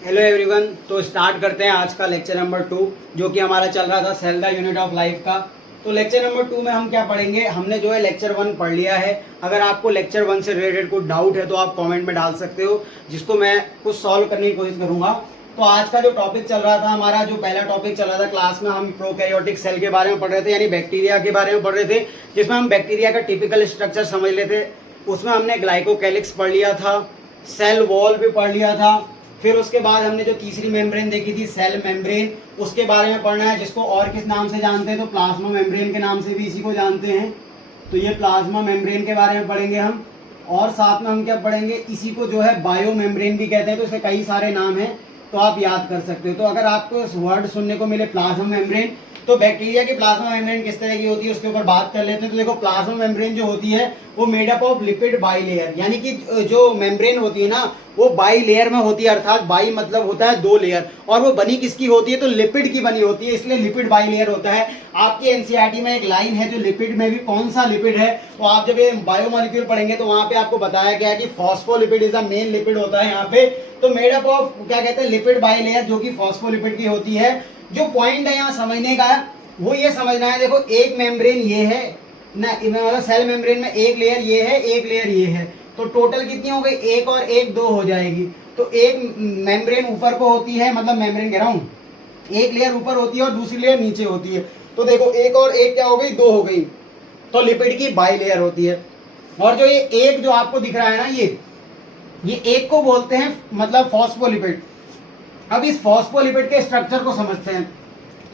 Hello everyone. तो start करते हैं आज का लेक्चर नंबर 2 जो कि हमारा चल रहा था cell the unit of life का। तो लेक्चर नंबर 2 में हम क्या पढ़ेंगे, हमने जो है लेक्चर 1 पढ़ लिया है। अगर आपको लेक्चर 1 से रिलेटेड कोई डाउट है तो आप कमेंट में डाल सकते हो, जिसको मैं कुछ सॉल्व करने की कोशिश करूंगा। तो आज का जो टॉपिक चल रहा था, हमारा जो पहला टॉपिक चल रहा था क्लास में, हम प्रोकैरियोटिक सेल के बारे में पढ़ रहे थे, यानी बैक्टीरिया के बारे में पढ़ रहे थे, जिसमें हम बैक्टीरिया का टिपिकल स्ट्रक्चर समझ लेते। उसमें हमने ग्लाइकोकैलिक्स पढ़ लिया था, सेल वॉल भी पढ़ लिया था। फिर उसके बाद हमने जो तीसरी मेम्ब्रेन देखी थी सेल मेम्ब्रेन, उसके बारे में पढ़ना है, जिसको और किस नाम से जानते हैं तो प्लाज्मा मेम्ब्रेन के नाम से भी इसी को जानते हैं। तो ये प्लाज्मा मेम्ब्रेन के बारे में पढ़ेंगे हम। और साथ में हम क्या पढ़ेंगे, इसी को जो है बायो मेम्ब्रेन भी कहते हैं। तो इसके कई सारे नाम हैं, तो आप याद कर सकते हो। तो अगर आपको वर्ड सुनने को मिले प्लाज्मा मेम्ब्रेन, तो बैक्टीरिया की प्लाज्मा मेम्ब्रेन किस तरह की होती है उसके ऊपर बात कर लेते हैं। तो देखो, प्लाज्मा मेम्ब्रेन जो होती है वो made up of lipid by layer, यानी कि जो मेम्ब्रेन होती है ना वो बाई लेयर में होती है, अर्थात बाई मतलब होता है 2 लेयर, और वो बनी किसकी होती है तो लिपिड की बनी होती है, इसलिए लिपिड बाई लेयर होता है। आपकी एनसीईआरटी में एक लाइन है जो लिपिड में भी कौन सा लिपिड है, तो आप जब ये बायोमोलिक्यूल पढ़ेंगे तो वहां पे आपको बताया गया है कि phospholipid is the main lipid होता है यहाँ पे। तो मेड अप ऑफ क्या कहते हैं लिपिड बाई लेयर, जो कि फॉस्फोलिपिड की होती है। जो पॉइंट है यहाँ समझने का वो ये समझना है, देखो एक मेम्ब्रेन ये है ना, मतलब सेल मेम्ब्रेन में एक लेयर ये है, एक लेयर ये है, तो टोटल कितनी हो गई, एक और एक 2 हो जाएगी। तो एक मेम्ब्रेन ऊपर को होती है, मतलब मेम्ब्रेन कह रहा हूँ, एक लेयर ऊपर होती है और दूसरी लेयर नीचे होती है। तो देखो एक और एक क्या हो गई, 2 हो गई, तो लिपिड की बाई लेयर होती है। और जो ये एक जो आपको दिख रहा है ना, ये एक को बोलते हैं मतलब फॉस्फोलिपिड। अब इस फॉस्फोलिपिड के स्ट्रक्चर को समझते हैं।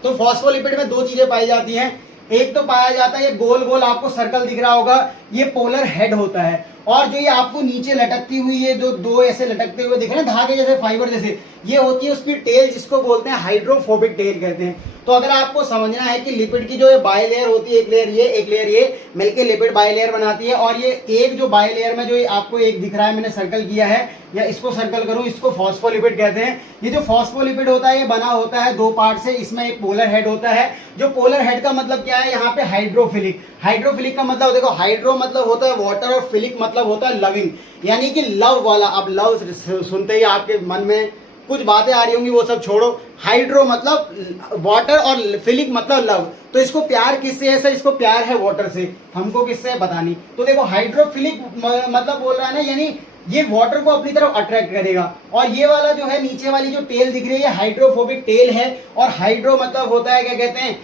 तो फॉस्फोलिपिड में 2 चीजें पाई जाती हैं। एक तो पाया जाता है ये गोल गोल आपको सर्कल दिख रहा होगा, ये पोलर हेड होता है। और जो ये आपको नीचे लटकती हुई ये जो 2 ऐसे लटकते हुए दिख रहे हैं धागे जैसे, फाइबर जैसे, ये होती है उसकी टेल, जिसको बोलते हैं हाइड्रोफोबिक टेल कहते हैं। तो अगर आपको समझना है कि लिपिड की जो ये बाई लेयर होती है, एक लेयर ये एक लेयर ये मिलकर लिपिड बाई लेयर बनाती है, और ये एक जो बाई लेयर में जो आपको एक दिख रहा है, मैंने सर्कल किया है, या इसको सर्कल करूं, इसको फॉस्फोलिपिड कहते हैं। ये जो फॉस्फोलिपिड होता है ये बना होता है 2 पार्ट से। इसमें एक पोलर हेड होता है, जो पोलर हेड का मतलब क्या है यहाँ पे, हाइड्रोफिलिक। हाइड्रोफिलिक का मतलब देखो, हाइड्रो मतलब होता है वाटर और फिलिक मतलब होता है लविंग, यानी कि लव वाला। अब लव सुनते ही आपके मन में कुछ बातें आ रही होंगी, वो सब छोड़ो। हाइड्रो मतलब वाटर और फिलिक मतलब लव। तो इसको प्यार किससे है सर, इसको प्यार है वाटर से, हमको किससे है पता नहीं। तो देखो हाइड्रोफिलिक मतलब बोल रहा है ना, यानी ये वाटर को अपनी तरफ अट्रैक्ट करेगा। और ये वाला जो है नीचे वाली जो टेल दिख रही है, हाइड्रोफोबिक टेल है। और हाइड्रो मतलब होता है क्या कहते हैं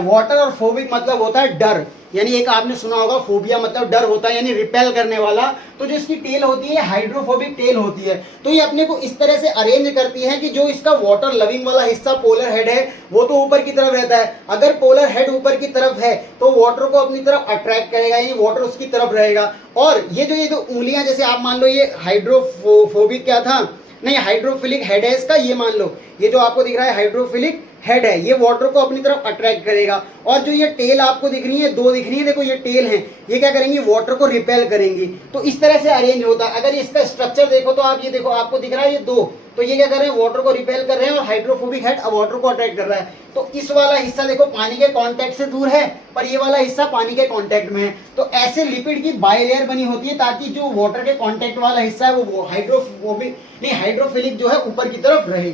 वाटर, और फोबिक मतलब होता है डर, यानी एक आपने सुना होगा फोबिया मतलब डर होता है, यानी रिपेल करने वाला। तो जो इसकी टेल होती है हाइड्रोफोबिक टेल होती है। तो ये अपने को इस तरह से अरेंज करती है कि जो इसका वाटर लविंग वाला हिस्सा पोलर हेड है वो तो ऊपर की तरफ रहता है। अगर पोलर हेड ऊपर की तरफ है तो वाटर को अपनी तरफ अट्रैक्ट करेगा, यानी वाटर उसकी तरफ रहेगा। और ये जो उंगलियां, जैसे आप मान लो ये हाइड्रोफोबिक क्या था, नहीं हाइड्रोफिलिक हेड है इसका, ये मान लो ये जो आपको दिख रहा है हाइड्रोफिलिक हेड है, ये वाटर को अपनी तरफ अट्रैक्ट करेगा। और जो ये टेल आपको दिख रही है, 2 दिख रही है, देखो ये टेल है, ये क्या करेंगी, वाटर को रिपेल करेंगी। तो इस तरह से अरेंज होता है। अगर इसका स्ट्रक्चर देखो तो आप ये देखो, आपको दिख रहा है ये 2, तो ये क्या कर रहे हैं, वाटर को रिपेल कर रहे हैं, और हाइड्रोफोबिक हेड अब वाटर को अट्रैक्ट कर रहा है। तो इस वाला हिस्सा देखो पानी के कांटेक्ट से दूर है, पर ये वाला हिस्सा पानी के कांटेक्ट में है। तो ऐसे लिपिड की बाई लेयर बनी होती है, ताकि जो वाटर के कांटेक्ट वाला हिस्सा है वो हाइड्रोफोबिक नहीं हाइड्रोफिलिक जो है ऊपर की तरफ रहे।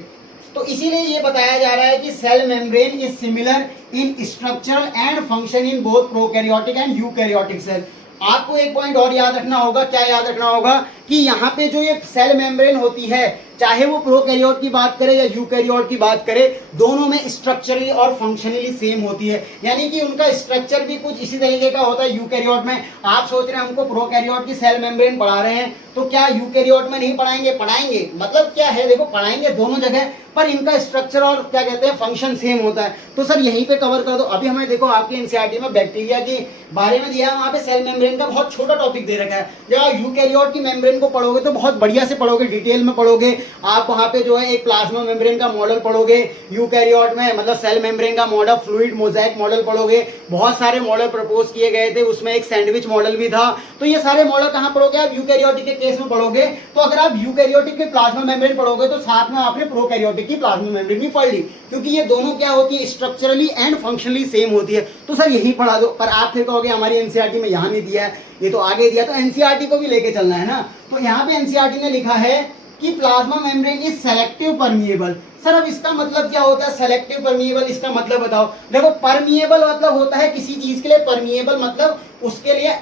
तो इसीलिए ये बताया जा रहा है कि cell membrane is similar in structural and function in both prokaryotic and eukaryotic cell. आपको एक पॉइंट और याद रखना होगा, क्या याद रखना होगा, कि यहाँ पे जो ये सेल मेम्ब्रेन होती है, चाहे वो प्रोकैरियोट की बात करें या यूकैरियोट की बात करें, दोनों में स्ट्रक्चरली और फंक्शनली सेम होती है, यानी कि उनका स्ट्रक्चर भी कुछ इसी तरीके का होता है। यूकैरियोट में आप सोच रहे हैं हमको प्रोकैरियोट की सेल मेम्ब्रेन पढ़ा रहे हैं, तो क्या यूकैरियोट में नहीं पढ़ाएंगे, पढ़ाएंगे। मतलब क्या है, देखो पढ़ाएंगे दोनों जगह, पर इनका स्ट्रक्चर और क्या कहते हैं फंक्शन सेम होता है। तो सर यहीं पे कवर कर दो। अभी हमें देखो आपकी एनसीईआरटी में बैक्टीरिया के बारे में दिया है, वहाँ पे सेल मेम्ब्रेन का बहुत छोटा टॉपिक दे रखा है। जब आप यूकैरियोट की मेम्ब्रेन को पढ़ोगे तो बहुत बढ़िया से पढ़ोगे, डिटेल में पढ़ोगे। आप वहाँ पे जो है एक प्लाज्मा मेम्ब्रेन का मॉडल पढ़ोगे, यूकैरियोट में मतलब सेल मेम्ब्रेन का मॉडल, फ्लूइड मोज़ेक मॉडल पढ़ोगे। बहुत सारे मॉडल प्रपोज किए गए थे, उसमें एक सैंडविच मॉडल भी था। तो ये सारे मॉडल कहाँ पढ़ोगे आप, यूकैरियोटिक के केस में पढ़ोगे। तो अगर आप यूकैरियोटिक के प्लाज्मा मेम्ब्रेन पढ़ोगे तो साथ में आपने प्रोकैरियोटिक की प्लाज्मा मेम्ब्रेन भी पढ़ ली, क्योंकि ये दोनों क्या होती है, स्ट्रक्चरली एंड फंक्शनली सेम होती है। तो सर यही पढ़ा दो। पर आप फिर कहोगे हमारी एनसीईआरटी में यहाँ नहीं दिया है, ये तो आगे दिया, तो एनसीईआरटी को भी लेके चलना है ना। तो यहाँ पे एनसीईआरटी ने लिखा है कि plasma membrane is selective permeable. Sir अब इसका मतलब क्या होता है सेलेक्टिव परमिएबल, इसका मतलब बताओ। देखो परमिएबल मतलब होता है किसी चीज के लिए, परमिएबल मतलब उसके लिए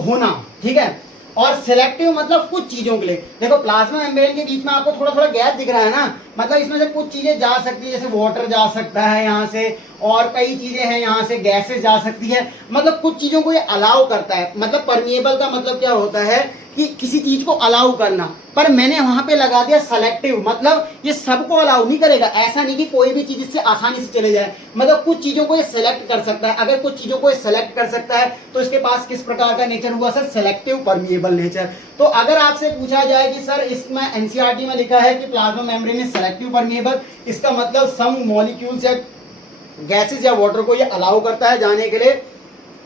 होना, ठीक है, और सिलेक्टिव मतलब कुछ चीजों के लिए। देखो प्लाज्मा मेम्ब्रेन के बीच में आपको थोड़ा थोड़ा गैप दिख रहा है ना, मतलब इसमें से कुछ चीजें जा सकती है, जैसे वाटर जा सकता है यहाँ से, और कई चीजें हैं यहाँ से, गैसेस जा सकती है, मतलब कुछ चीजों को ये अलाउ करता है। मतलब परमिएबल का मतलब क्या होता है कि किसी चीज को अलाउ करना, पर मैंने वहां पे लगा दिया सेलेक्टिव, मतलब ये सबको अलाउ नहीं करेगा। ऐसा नहीं कि कोई भी चीज इससे आसानी से चले जाए, मतलब कुछ चीजों को ये सेलेक्ट कर सकता है। अगर कुछ चीजों को ये सेलेक्ट कर सकता है तो इसके पास किस प्रकार का नेचर हुआ सर, सेलेक्टिव परमिएबल नेचर। तो अगर आपसे पूछा जाए कि सर इसमें एनसीईआरटी में लिखा है कि plasma membrane is selective permeable, इसका मतलब सम मॉलिक्यूल्स या गैसेस या वाटर को ये अलाउ करता है जाने के लिए,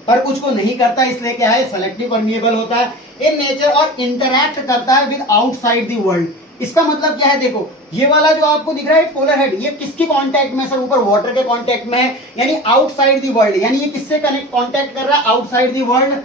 पर कुछ को नहीं करता, इसलिए क्या है सेलेक्टिव परमिएबल होता है इन नेचर, और इंटरैक्ट करता है विद आउटसाइड द वर्ल्ड। इसका मतलब क्या है, देखो ये वाला जो आपको दिख रहा है पोलर हेड, ये किसकी कांटेक्ट में सर, ऊपर वाटर के कांटेक्ट में है, यानी आउटसाइड द वर्ल्ड, यानी ये किससे कनेक्ट कांटेक्ट कर रहा है, आउटसाइड द वर्ल्ड।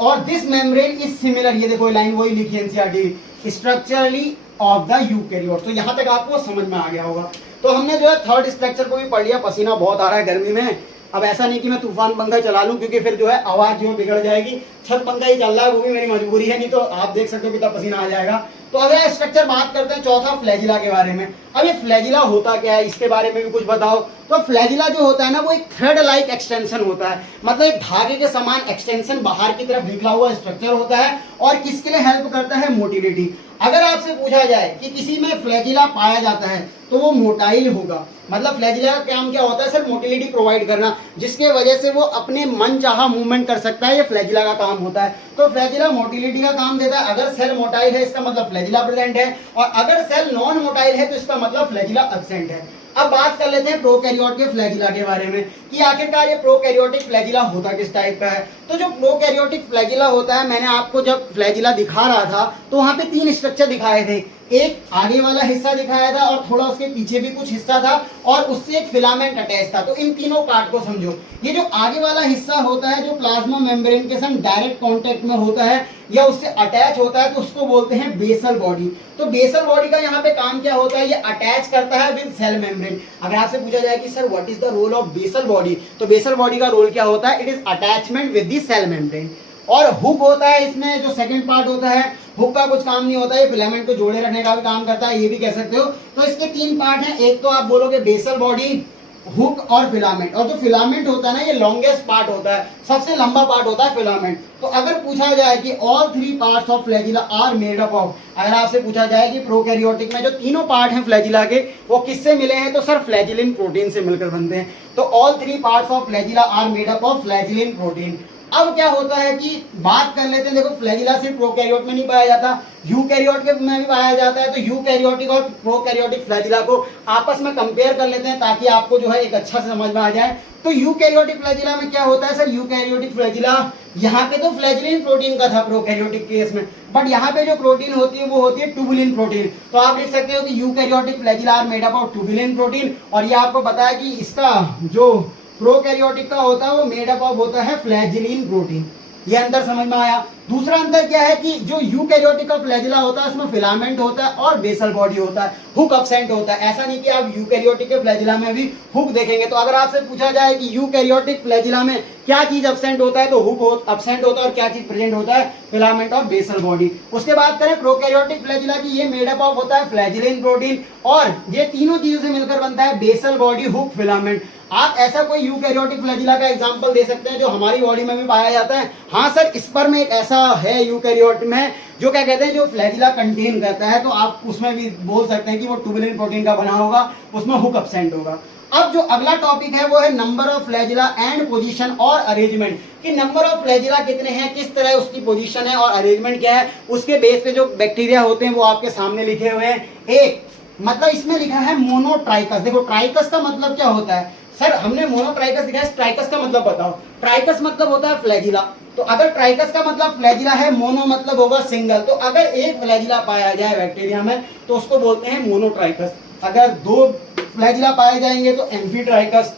और दिस मेम्ब्रेन इज सिमिलर, ये देखो लाइन वही लिखी है NCERT, structurally of the eukaryote. तो यहां तक आपको समझ में आ गया होगा। तो हमने जो है थर्ड स्ट्रक्चर को भी पढ़ लिया। पसीना बहुत आ रहा है गर्मी में, अब ऐसा नहीं कि मैं तूफान पंखा चला लूं, क्योंकि फिर जो है आवाज जो बिगड़ जाएगी। छत पंखा ही चल रहा है, वो भी मेरी मजबूरी है, नहीं तो आप देख सकते हो कितना पसीना आ जाएगा। तो अगला स्ट्रक्चर बात करते हैं चौथा, फ्लैजिला के बारे में। अब ये फ्लैजिला होता क्या है, इसके बारे में भी कुछ बताओ। तो फ्लैजिला जो होता है ना, वो एक थ्रेड लाइक एक्सटेंशन होता है, मतलब एक धागे के समान एक्सटेंशन बाहर की तरफ निकला हुआ स्ट्रक्चर होता है, और किसके लिए हेल्प करता है, मोटिलिटी। अगर आपसे पूछा जाए कि किसी में फ्लैजिला पाया जाता है तो वो मोटाइल होगा। मतलब फ्लैजिला का काम क्या होता है सर, मोटिलिटी प्रोवाइड करना, जिसके वजह से वो अपने मन चाहा मूवमेंट कर सकता है, ये फ्लैजिला का काम होता है। तो फ्लैजिला मोटिलिटी का काम देता है। अगर सेल मोटाइल है इसका मतलब फ्लैजिला प्रेजेंट है, और अगर सेल नॉन मोटाइल है तो इसका मतलब फ्लैजिला एब्सेंट है। अब बात कर लेते हैं प्रोकैरियोट के फ्लैजिला के बारे में कि आखिरकार ये प्रोकैरियोटिक फ्लैजिला होता किस टाइप का है। तो जो प्रोकैरियोटिक फ्लैजिला होता है, मैंने आपको जब फ्लैजिला दिखा रहा था तो वहां पे 3 स्ट्रक्चर दिखाए थे। एक आगे वाला हिस्सा दिखाया था, और थोड़ा उसके पीछे भी कुछ हिस्सा था, और उससे एक फिलामेंट अटैच था। तो इन तीनों पार्ट को समझो। ये जो आगे वाला हिस्सा होता है, जो प्लाज्मा मेम्ब्रेन के साथ डायरेक्ट कांटेक्ट में होता है या उससे अटैच होता है, तो उसको बोलते हैं बेसल बॉडी। तो बेसल बॉडी का यहाँ पे काम क्या होता है, ये अटैच करता है विद सेल मेम्ब्रेन। अगर आपसे पूछा जाए कि sir what is the role of basal body, तो बेसल बॉडी का रोल क्या होता है, it is attachment with the cell membrane. और हुक होता है इसमें, जो सेकंड पार्ट होता है, हुक का कुछ काम नहीं होता है, फिलामेंट को जोड़े रखने का भी काम करता है, ये भी कह सकते हो। तो इसके 3 पार्ट हैं, एक तो आप बोलोगे बेसल बॉडी, हुक और फिलामेंट। और जो फिलामेंट होता है ना, ये लॉन्गेस्ट पार्ट होता है, सबसे लंबा पार्ट होता है फिलामेंट। तो अगर पूछा जाए कि all 3 parts of flagella are made up of, अगर आपसे पूछा जाए कि प्रोकैरियोटिक में जो तीनों पार्ट हैं फ्लैजिला के, वो किससे मिले हैं, तो सर फ्लैजिलिन प्रोटीन से मिलकर बनते हैं। तो all 3 parts of flagella are made up of flagellin protein. अब क्या होता है कि बात कर लेते हैं, देखो फ्लैजिला सिर्फ प्रोकैरियोट में नहीं पाया जाता, यूकैरियोट के में भी पाया जाता है। तो यूकैरियोटिक और प्रोकैरियोटिक फ्लैजिला को आपस में कंपेयर कर लेते हैं, ताकि आपको जो है एक अच्छा से समझ में आ जाए। तो यूकैरियोटिक फ्लैजिला में क्या होता है सर, यूकैरियोटिक फ्लैजिला, यहाँ पे तो फ्लैजिलिन प्रोटीन का था प्रोकैरियोटिक केस में, बट यहाँ पे जो प्रोटीन होती है वो होती है ट्यूबुलिन प्रोटीन। तो आप लिख सकते हो कि eukaryotic flagella are made up of tubulin protein. और ये आपको पता है कि इसका जो प्रोकैरियोटिक का होता है वो मेड अप ऑफ होता है फ्लैजिलिन प्रोटीन। ये अंतर समझ में आया। दूसरा अंतर क्या है कि जो यूकैरियोटिक का फ्लैजिला होता है उसमें फिलामेंट होता है और बेसल बॉडी होता है, हुक एब्सेंट होता है। ऐसा नहीं कि आप यूकैरियोटिक के फ्लैजिला में भी हुक देखेंगे। तो अगर आपसे पूछा जाए कि यूकैरियोटिक फ्लैजिला में क्या चीज एब्सेंट होता है, तो हुक एब्सेंट होता है, और क्या चीज प्रेजेंट होता है, फिलामेंट और बेसल बॉडी। उसके बाद करें प्रोकैरियोटिक फ्लैजिला की, ये मेड अप ऑफ होता है फ्लैजिलिन प्रोटीन, और ये तीनों चीजों से मिलकर बनता है बेसल बॉडी, हुक, फिलामेंट। आप ऐसा कोई यूकैरियोटिक फ्लैजिला का एग्जांपल दे सकते हैं जो हमारी बॉडी में भी पाया जाता है? हाँ सर, स्पर्म में एक ऐसा है यूकैरियोट में जो क्या कहते हैं, जो फ्लैजिला कंटेन करता है। तो आप उसमें भी बोल सकते हैं कि वो ट्यूबुलिन प्रोटीन का बना होगा, उसमें हुक एब्सेंट होगा। अब जो अगला टॉपिक है वो है number of flagella and position और अरेंजमेंट, कि नंबर ऑफ फ्लैजिला कितने हैं, किस तरह उसकी पोजीशन है और अरेंजमेंट क्या है। उसके बेस पे जो बैक्टीरिया होते हैं वो आपके सामने लिखे हुए हैं। एक मतलब इसमें लिखा है मोनोट्राइकस। देखो ट्राइकस का मतलब क्या होता है सर, हमने मोनोट्राइकस दिखा है, ट्राइकस का मतलब बताओ। ट्राइकस मतलब होता है फ्लैजिला। तो अगर ट्राइकस का मतलब फ्लैजिला है, मोनो मतलब होगा सिंगल। तो अगर एक फ्लैजिला पाया जाए बैक्टीरिया में तो उसको बोलते हैं मोनोट्राइकस। अगर 2 फ्लैजिला पाए जाएंगे तो एम्फीट्राइकस।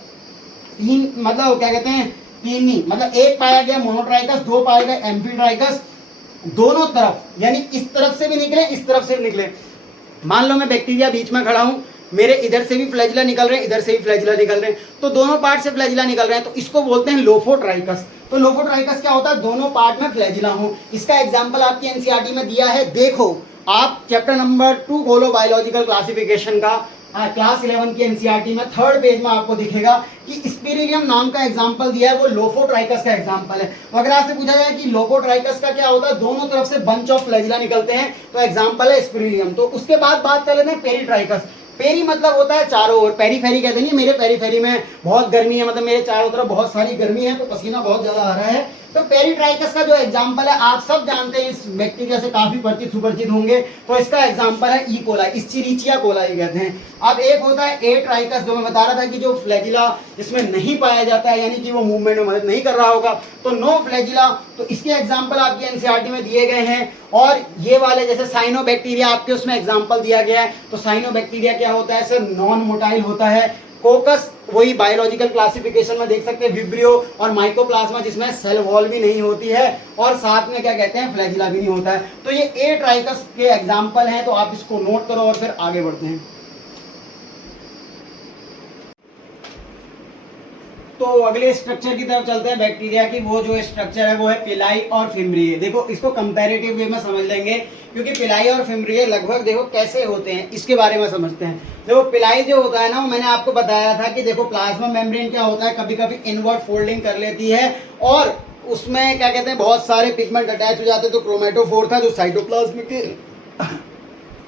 3 मतलब क्या कहते हैं, 3 नहीं, मतलब एक पाया गया मोनोट्राइकस, 2 पाए गए एम्फीट्राइकस। दोनों तरफ यानी इस तरफ से भी निकले, इस तरफ से भी निकले, मान लो मैं बैक्टीरिया बीच में खड़ा हूँ, मेरे इधर से भी फ्लैजिला निकल रहे हैं, इधर से भी फ्लैजिला निकल रहे हैं, तो दोनों पार्ट से फ्लैजिला निकल रहे हैं, तो इसको बोलते हैं लोफोट्राइकस। तो लोफोट्राइकस क्या होता है, दोनों पार्ट में फ्लैजिला हो। इसका एग्जांपल आपकी एनसीईआरटी में दिया है, देखो आप चैप्टर नंबर 2 खोलो बायोलॉजिकल क्लासिफिकेशन का, क्लास 11 की एनसीईआरटी में 3rd पेज में आपको दिखेगा कि स्पिरिलियम नाम का एग्जांपल दिया है, वो लोफोट्राइकस का एग्जांपल है। तो अगर आपसे पूछा जाए कि लोफोट्राइकस का क्या होता है, दोनों तरफ से बंच ऑफ फ्लैजिला निकलते हैं, तो एग्जांपल है स्पिरिलियम। तो उसके बाद बात कर लेते हैं पेरीट्राइकस। पेरी मतलब होता है चारों ओर, पेरीफेरी कहते नहीं, मेरे पेरीफेरी में बहुत गर्मी है, मतलब मेरे चारों तरफ बहुत सारी गर्मी है, तो पसीना बहुत ज्यादा आ रहा है। तो पेरीट्राइकस का जो एग्जांपल है, आप सब जानते हैं, इस बैक्टीरिया से काफी परिचित सुपरिचित होंगे, तो इसका एग्जांपल है ई कोलाई, इस्चेरिचिया कोलाई कहते हैं। अब एक होता है ए ट्राइकस, जो मैं बता रहा था कि जो फ्लैजिला जिसमें नहीं पाया जाता है, यानी कि वो मूवमेंट में मदद नहीं कर रहा होगा, तो नो फ्लैजिला। तो इसके एग्जांपल आपके एनसीईआरटी में दिए गए हैं। और ये वाले जैसे साइनोबैक्टीरिया आपके उसमें एग्जांपल दिया गया है, तो साइनोबैक्टीरिया क्या होता है सर, नॉन मोटाइल होता है। कोकस वही बायोलॉजिकल क्लासिफिकेशन में देख सकते हैं, विब्रियो और माइकोप्लाज्मा जिसमें सेल वॉल भी नहीं होती है, और साथ में क्या कहते हैं, फ्लैजिला भी नहीं होता है। तो ये ए ट्राइकस के एग्जांपल हैं, तो आप इसको नोट करो और फिर आगे बढ़ते हैं। तो अगले स्ट्रक्चर की तरफ चलते हैं बैक्टीरिया की। वो जो स्ट्रक्चर है वो है पिलाई और फिम्ब्रिये। देखो इसको कंपैरेटिव वे में समझ लेंगे, क्योंकि पिलाई और फिम्ब्रिये लगभग देखो कैसे होते हैं इसके बारे में समझते हैं। देखो पिलाई जो होता है ना, वो मैंने आपको बताया था कि देखो प्लाज्मा मेम्ब्रेन क्या होता है, कभी कभी इनवर्ट फोल्डिंग कर लेती है, और उसमें क्या कहते हैं, बहुत सारे पिगमेंट अटैच हो जाते हैं। तो क्रोमेटोफोर था जो साइटोप्लाज्म के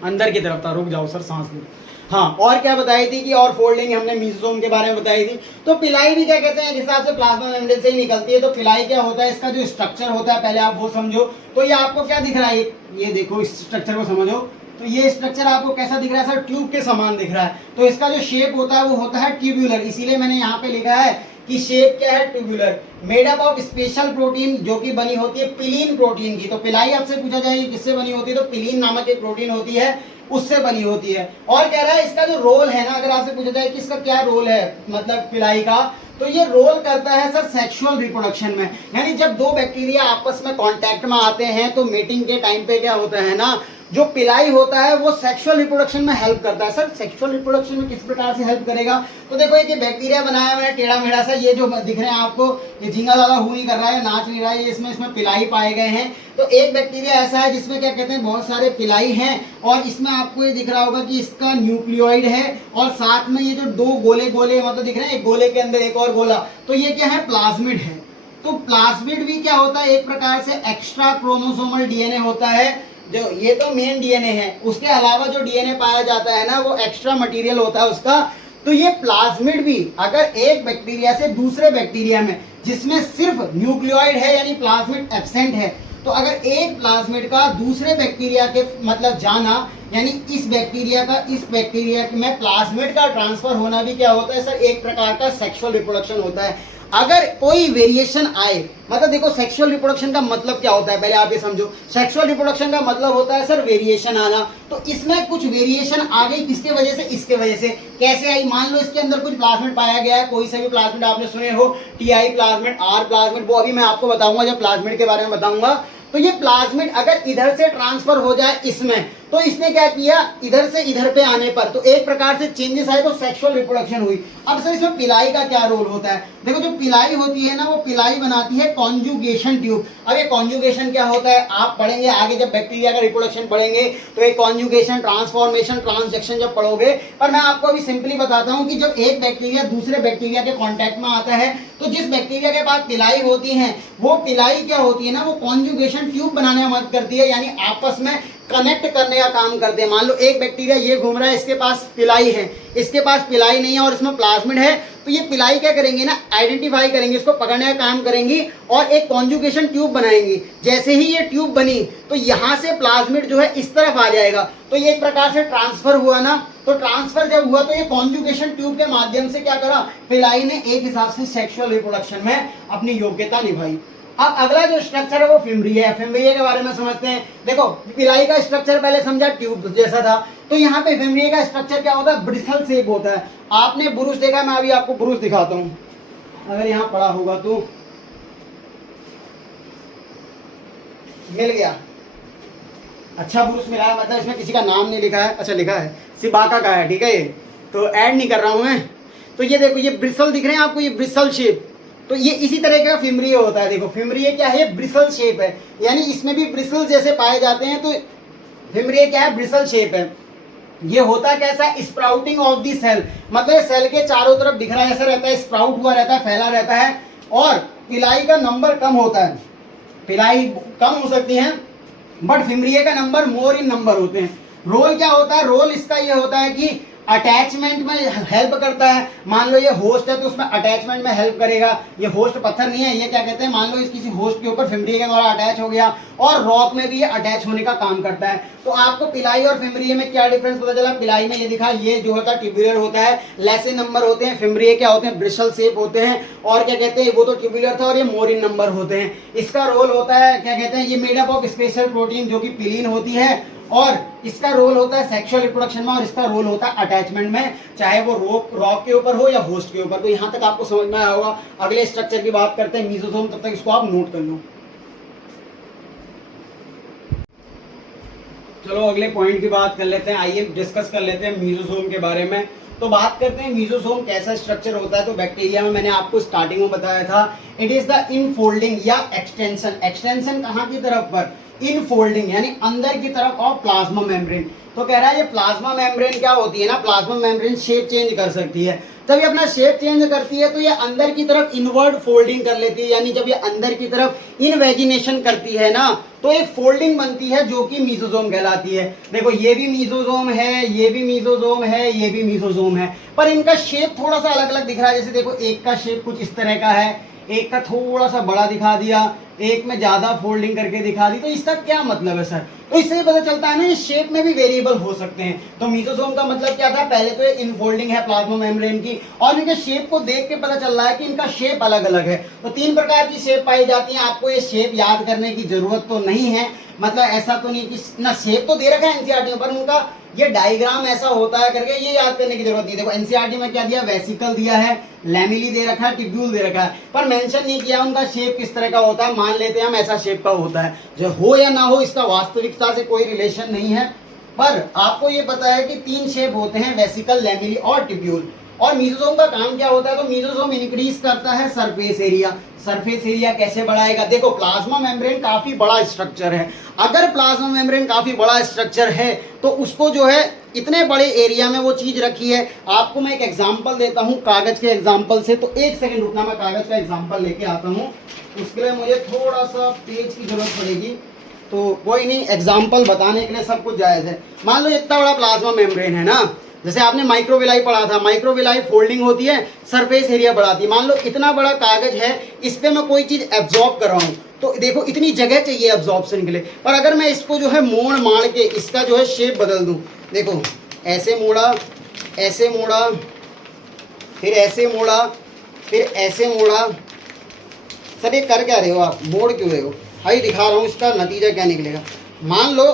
अंदर की तरफ था। रुक जाओ सर, सांस लो। हाँ, और क्या बताई थी कि और फोल्डिंग हमने मीसोसोम के बारे में बताई थी। तो पिलाई भी क्या कहते हैं, जिस हिसाब से प्लाज्मा मेम्ब्रेन से ही निकलती है। तो पिलाई क्या होता है, इसका जो स्ट्रक्चर होता है पहले आप वो समझो। तो ये आपको क्या दिख रहा है, ये देखो इस स्ट्रक्चर को समझो। तो ये स्ट्रक्चर आपको कैसा दिख रहा है सर, ट्यूब के समान दिख रहा है। तो इसका जो शेप होता है वो होता है ट्यूब्यूलर, इसीलिए मैंने यहाँ पे लिखा है कि शेप क्या है, tubular. Made up of special protein, जो कि बनी होती है पिलीन प्रोटीन की। तो पिलाई आपसे पूछा जाए किससे बनी होती है, तो पिलीन नामक एक प्रोटीन होती है, उससे बनी होती है। और कह रहा है इसका जो रोल है ना, अगर आपसे पूछा जाए कि इसका क्या रोल है, मतलब पिलाई का, तो ये रोल करता है सर सेक्सुअल रिप्रोडक्शन में। यानी जब दो बैक्टीरिया आपस में कांटेक्ट में आते हैं, तो मीटिंग के टाइम पे क्या होता है ना, जो पिलाई होता है वो सेक्सुअल रिप्रोडक्शन में हेल्प करता है। सर सेक्सुअल रिप्रोडक्शन में किस प्रकार से हेल्प करेगा, तो देखो ये बैक्टीरिया बनाया हुआ है टेढ़ा मेढ़ा सा, ये जो दिख रहे हैं आपको, ये झींगा लाला हु नहीं कर रहा है, नाच नहीं रहा है, ये इसमें पिलाई पाए गए हैं। तो एक बैक्टीरिया ऐसा है जिसमें क्या कहते हैं, बहुत सारे पिलाई हैं, और इसमें आपको ये दिख रहा होगा कि इसका न्यूक्लियोइड है, और साथ में ये जो दो गोले गोले मतलब दिख रहे हैं, एक गोले के अंदर एक और गोला, तो ये क्या है, प्लाज्मिड है। तो प्लाज्मिड भी क्या होता है, एक प्रकार से एक्स्ट्रा क्रोमोसोमल डीएनए होता है। जो ये तो मेन डीएनए है, उसके अलावा जो डीएनए पाया जाता है ना, वो एक्स्ट्रा मटेरियल होता है उसका। तो ये प्लाज्मिड भी अगर एक बैक्टीरिया से दूसरे बैक्टीरिया में, जिसमें सिर्फ न्यूक्लियोइड है यानी प्लाज्मिड एब्सेंट है, तो अगर एक प्लाज्मिड का दूसरे बैक्टीरिया के मतलब जाना, यानी इस बैक्टीरिया का इस बैक्टीरिया में प्लाज्मिड का ट्रांसफर होना भी क्या होता है सर, एक प्रकार का सेक्सुअल रिप्रोडक्शन होता है। अगर कोई वेरिएशन आए, मतलब देखो सेक्सुअल रिप्रोडक्शन का मतलब क्या होता है, पहले आप ये समझो। सेक्सुअल रिप्रोडक्शन का मतलब होता है सर वेरिएशन आना। तो इसमें कुछ वेरिएशन आ गई, किसके वजह से, इसके वजह से। कैसे आई, मान लो इसके अंदर कुछ प्लाज्मिड पाया गया है, कोई से भी प्लाज्मिड आपने सुने हो, टीआई प्लाज्मिड, आर प्लाज्मिड, वो अभी मैं आपको बताऊंगा जब प्लाज्मिड के बारे में बताऊंगा। तो ये प्लाज्मिड अगर इधर से ट्रांसफर हो जाए इसमें, तो इसने क्या किया, इधर से इधर पे आने पर तो एक प्रकार से चेंजेस आए, तो सेक्सुअल रिप्रोडक्शन हुई। अब सर इसमें पिलाई का क्या रोल होता है, देखो जो पिलाई होती है ना, वो पिलाई बनाती है कॉन्जुगेशन ट्यूब। अब ये कॉन्जुगेशन क्या होता है आप पढ़ेंगे आगे, जब बैक्टीरिया का रिप्रोडक्शन पढ़ेंगे, तो एक कॉन्जुगेशन, ट्रांसफॉर्मेशन, ट्रांसजेक्शन जब पढ़ोगे। पर मैं आपको अभी सिंपली बताता हूँ कि जब एक बैक्टीरिया दूसरे बैक्टीरिया के कॉन्टैक्ट में आता है, तो जिस बैक्टीरिया के पास पिलाई होती है, वो पिलाई क्या होती है ना, वो कॉन्जुगेशन ट्यूब बनाने में मदद करती है, यानी आपस में कनेक्ट करने का काम करते हैं। मान लो एक बैक्टीरिया ये घूम रहा है, इसके पास पिलाई है, इसके पास पिलाई नहीं है, और इसमें प्लाज्मिड है, तो ये पिलाई क्या करेंगे ना, आइडेंटिफाई करेंगे, इसको पकड़ने का काम करेंगी, और एक कॉन्जुगेशन ट्यूब बनाएंगी। जैसे ही ये ट्यूब बनी, तो यहाँ से प्लाज्मिड जो है इस तरफ आ जाएगा, तो ये एक प्रकार से ट्रांसफर हुआ ना। तो ट्रांसफर जब हुआ, तो ये कॉन्जुगेशन ट्यूब के माध्यम से क्या करा, पिलाई ने एक हिसाब से सेक्सुअल रिप्रोडक्शन में अपनी योग्यता निभाई। अब अगला जो स्ट्रक्चर है वो फिम्ब्रिया है। फिम्ब्रिया के बारे में समझते हैं। देखो पिलाई का स्ट्रक्चर पहले समझा, ट्यूब जैसा था, तो यहाँ पे फिम्ब्रिया का स्ट्रक्चर क्या होता है, ब्रिसल शेप होता है। आपने ब्रूस देखा, मैं अभी आपको ब्रूस दिखाता हूँ, अगर यहाँ पड़ा होगा तो मिल गया। अच्छा पुरुष मिला है, मतलब इसमें किसी का नाम नहीं लिखा है, अच्छा लिखा है सिबाका का है, ठीक है ये तो ऐड नहीं कर रहा हूँ मैं। तो ये देखो ये ब्रिसल दिख रहे हैं आपको, ये ब्रिसल शेप, तो ये इसी तरह का फिमरिय होता है। देखो फिमरिय क्या है, ब्रिसल शेप है, यानी इसमें भी ब्रिसल जैसे पाए जाते हैं, तो फिमरिय क्या है, ब्रिसल शेप है। ये होता कैसा, स्प्राउटिंग ऑफ दी सेल, मतलब सेल के चारों तरफ बिखरा ऐसा रहता है, स्प्राउट हुआ रहता है, फैला रहता है, और पिलाई का नंबर कम होता है, पिलाई कम हो सकती है, बट फिमरिय का नंबर मोर इन नंबर होते हैं। रोल क्या होता है, रोल इसका ये होता है कि अटैचमेंट में हेल्प करता है। मान लो ये होस्ट है तो उसमें अटैचमेंट में हेल्प करेगा। ये होस्ट पत्थर नहीं है, ये क्या कहते हैं, मान लो इस किसी होस्ट के ऊपर फिमरिय के द्वारा अटैच हो गया, और रॉक में भी ये अटैच होने का काम करता है। तो आपको पिलाई और फिमरिय में क्या डिफरेंस पता चला, पिलाई में ये दिखा, ये जो होता है ट्यूबुलर होता है, लेसे नंबर होते हैं, फिमरिय क्या होते हैं, ब्रिसल शेप होते हैं, और क्या कहते हैं, वो तो ट्यूबुलर था और ये मोर इन नंबर होते हैं। इसका रोल होता है क्या कहते हैं, ये made up of special protein जो कि पिलीन होती है, और इसका रोल होता है सेक्सुअल रिप्रोडक्शन में, और इसका रोल होता है अटैचमेंट में, चाहे वो रॉक के ऊपर हो या होस्ट के ऊपर। तो यहाँ तक आपको समझ में आया होगा। अगले स्ट्रक्चर की बात करते हैं मीजोसोम, तब तक इसको आप नोट कर लो। चलो अगले पॉइंट की बात कर लेते हैं, आइए डिस्कस कर लेते हैं मीजोसोम के बारे में। तो बात करते हैं मीजोसोम कैसा स्ट्रक्चर होता है। तो बैक्टीरिया में मैंने आपको स्टार्टिंग में बताया था, इट इज द इनफोल्डिंग या एक्सटेंशन, एक्सटेंशन कहाँ की तरफ पर, इनफोल्डिंग यानी अंदर की तरफ ऑफ प्लाज्मा मेम्ब्रेन। तो कह रहा है ये प्लाज्मा मेम्ब्रेन क्या होती है ना, प्लाज्मा मेम्ब्रेन शेप चेंज कर सकती है। जब ये अपना शेप चेंज करती है तो ये अंदर की तरफ इनवर्ड फोल्डिंग कर लेती है, यानी जब ये अंदर की तरफ इनवेजिनेशन करती है ना, तो एक फोल्डिंग बनती है जो कि मीजोसोम कहलाती है। देखो ये भी मीजोसोम है, ये भी मीजोसोम है, ये भी मीजोसोम है, पर इनका शेप थोड़ा सा अलग अलग दिख रहा है। जैसे देखो एक का शेप कुछ इस तरह का है, एक का थोड़ा सा बड़ा दिखा दिया, एक में ज्यादा फोल्डिंग करके दिखा दी। तो इसका क्या मतलब है सर, तो इससे पता चलता है ना ये शेप में भी वेरिएबल हो सकते हैं। तो मीजोसोम का मतलब क्या था, पहले तो ये इनफोल्डिंग है प्लाज्मा मेम्ब्रेन की, और इनके शेप को देख के पता चल रहा है कि इनका शेप अलग अलग है। तो 3 प्रकार की शेप पाई जाती है। आपको ये शेप याद करने की जरूरत तो नहीं है, मतलब ऐसा तो नहीं कि ना शेप तो दे रखा है एनसीईआरटी में, पर उनका ये डायग्राम ऐसा होता है करके ये याद करने की जरूरत नहीं। देखो एनसीईआरटी में क्या दिया, वेसिकल दिया है, लैमिली दे रखा है, ट्यूब्यूल दे रखा है, पर मेंशन नहीं किया उनका शेप किस तरह का होता है। मान लेते हैं हम ऐसा शेप का होता है, जो हो या ना हो इसका वास्तविकता से कोई रिलेशन नहीं है, पर आपको ये पता है कि 3 शेप होते हैं, वेसिकल, लैमिली और ट्यूब्यूल। और मीजोसोम का काम क्या होता है, तो मीजोसोम इंक्रीज करता है सरफेस एरिया। सरफेस एरिया कैसे बढ़ाएगा, देखो प्लाज्मा मेम्ब्रेन काफी बड़ा स्ट्रक्चर है, अगर प्लाज्मा मेम्ब्रेन काफी बड़ा स्ट्रक्चर है तो उसको जो है इतने बड़े एरिया में वो चीज रखी है। आपको मैं एक एग्जांपल देता हूं कागज के एग्जांपल से, तो 1 सेकंड रुकना, मैं कागज का एग्जांपल लेके आता हूं, उसके लिए मुझे थोड़ा सा पेज की जरूरत पड़ेगी, तो कोई नहीं, एग्जाम्पल बताने के लिए सब कुछ जायज है। मान लो इतना बड़ा प्लाज्मा मेम्ब्रेन है ना, जैसे आपने माइक्रोविलाई पढ़ा था, माइक्रोविलाई फोल्डिंग होती है, सरफेस एरिया बढ़ाती है। मान लो इतना बड़ा कागज है, इस पे मैं कोई चीज एब्जॉर्ब कर रहा हूँ, तो देखो इतनी जगह चाहिए एब्जॉर्प्शन के लिए, पर अगर मैं इसको जो है मोड़ मार के इसका जो है शेप बदल दूं, देखो ऐसे मोड़ा, ऐसे मोड़ा, फिर ऐसे मोड़ा, फिर ऐसे मोड़ा, सर ये कर क्या रहे हो आप, मोड़ क्यों रहे हो, हाई दिखा रहा हूँ, इसका नतीजा क्या निकलेगा। मान लो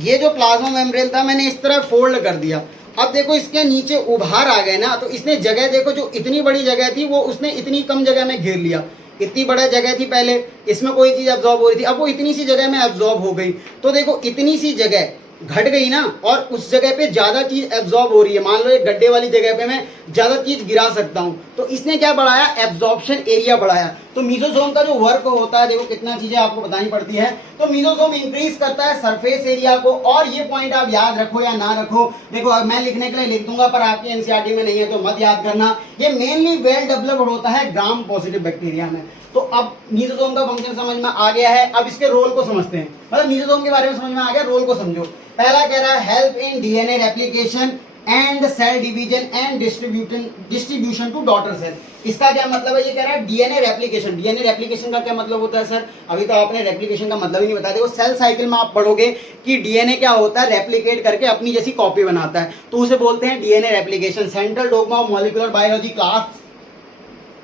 ये जो प्लाज्मा मेम्ब्रेन था मैंने इस तरह फोल्ड कर दिया, अब देखो इसके नीचे उभार आ गए ना, तो इसने जगह देखो, जो इतनी बड़ी जगह थी वो उसने इतनी कम जगह में घेर लिया। इतनी बड़ी जगह थी पहले, इसमें कोई चीज़ एब्जॉर्ब हो रही थी, अब वो इतनी सी जगह में एब्जॉर्ब हो गई। तो देखो इतनी सी जगह घट गई ना, और उस जगह पे ज्यादा चीज एब्जॉर्ब हो रही है। मान लो एक गड्ढे वाली जगह पे मैं ज्यादा चीज गिरा सकता हूं, तो इसने क्या बढ़ाया, एब्जॉर्प्शन एरिया बढ़ाया। तो मीजोसोम का जो वर्क होता है, देखो कितना चीजें आपको बतानी पड़ती है। तो मीजोसोम इंक्रीज करता है सरफेस एरिया को, और ये पॉइंट आप याद रखो या ना रखो, देखो मैं लिखने के लिए लिख दूंगा, पर आपकी एनसीईआरटी में नहीं है तो मत याद करना। ये मेनली वेल डेवलप्ड होता है ग्राम पॉजिटिव बैक्टीरिया में। तो अब मीजोसोम का फंक्शन समझ में आ गया है, अब इसके रोल को समझते हैं, मतलब मीजोसोम के बारे में समझ में आ गया, रोल को समझो। पहला कह रहा है help in DNA replication and cell division and distribution to daughter cell. इसका क्या मतलब है, ये कह रहा है डीएनए रेप्लिकेशन। डीएनए रेप्लिकेशन का क्या मतलब होता है सर, अभी तो आपने रेप्लिकेशन का मतलब ही नहीं बताया। देखो सेल साइकिल में आप पढ़ोगे कि डीएनए क्या होता है, रेप्लिकेट करके अपनी जैसी कॉपी बनाता है, तो उसे बोलते हैं DNA replication. Central dogma of molecular biology class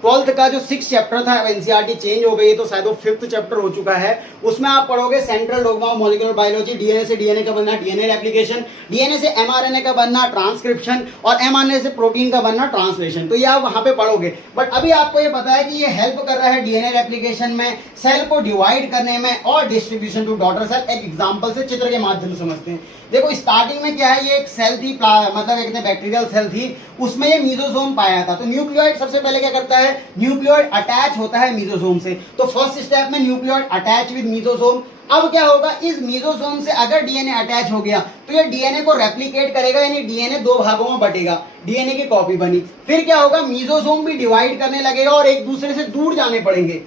12th का जो 6 चैप्टर था, एनसीईआरटी चेंज हो गई तो शायद वो 5th चैप्टर हो चुका है। उसमें आप पढ़ोगे central dogma of molecular biology, DNA से डीएनए का बनना, डीएनए रेप्लिकेशन, डीएनए से एमआरएनए का बनना ट्रांसक्रिप्शन, और एमआरएनए से प्रोटीन का बनना ट्रांसलेशन। तो ये आप वहां पे पढ़ोगे। बट अभी आपको ये पता है कि ये हेल्प कर रहा है डीएनए रेप्लिकेशन में, सेल को डिवाइड करने में और डिस्ट्रीब्यूशन टू डॉटर सेल। एक एग्जांपल से चित्र के माध्यम से समझते हैं। देखो स्टार्टिंग में क्या है, ये एक सेल थी, मतलब एक बैक्टीरियल सेल थी, उसमें ये मीजोसोम पाया था। तो न्यूक्लियोइड सबसे पहले क्या करता है, न्यूक्लियोइड अटैच होता है मीजोसोम से। तो फर्स्ट स्टेप में न्यूक्लियोइड अटैच विद मीजोसोम। अब क्या होगा, इस मीजोसोम से अगर डीएनए अटैच हो गया तो ये डीएनए को रेप्लिकेट करेगा, यानी डीएनए 2 भागों में बटेगा, डीएनए की कॉपी बनी। फिर क्या होगा, मीजोसोम भी डिवाइड करने लगेगा और एक दूसरे से दूर जाने पड़ेंगे।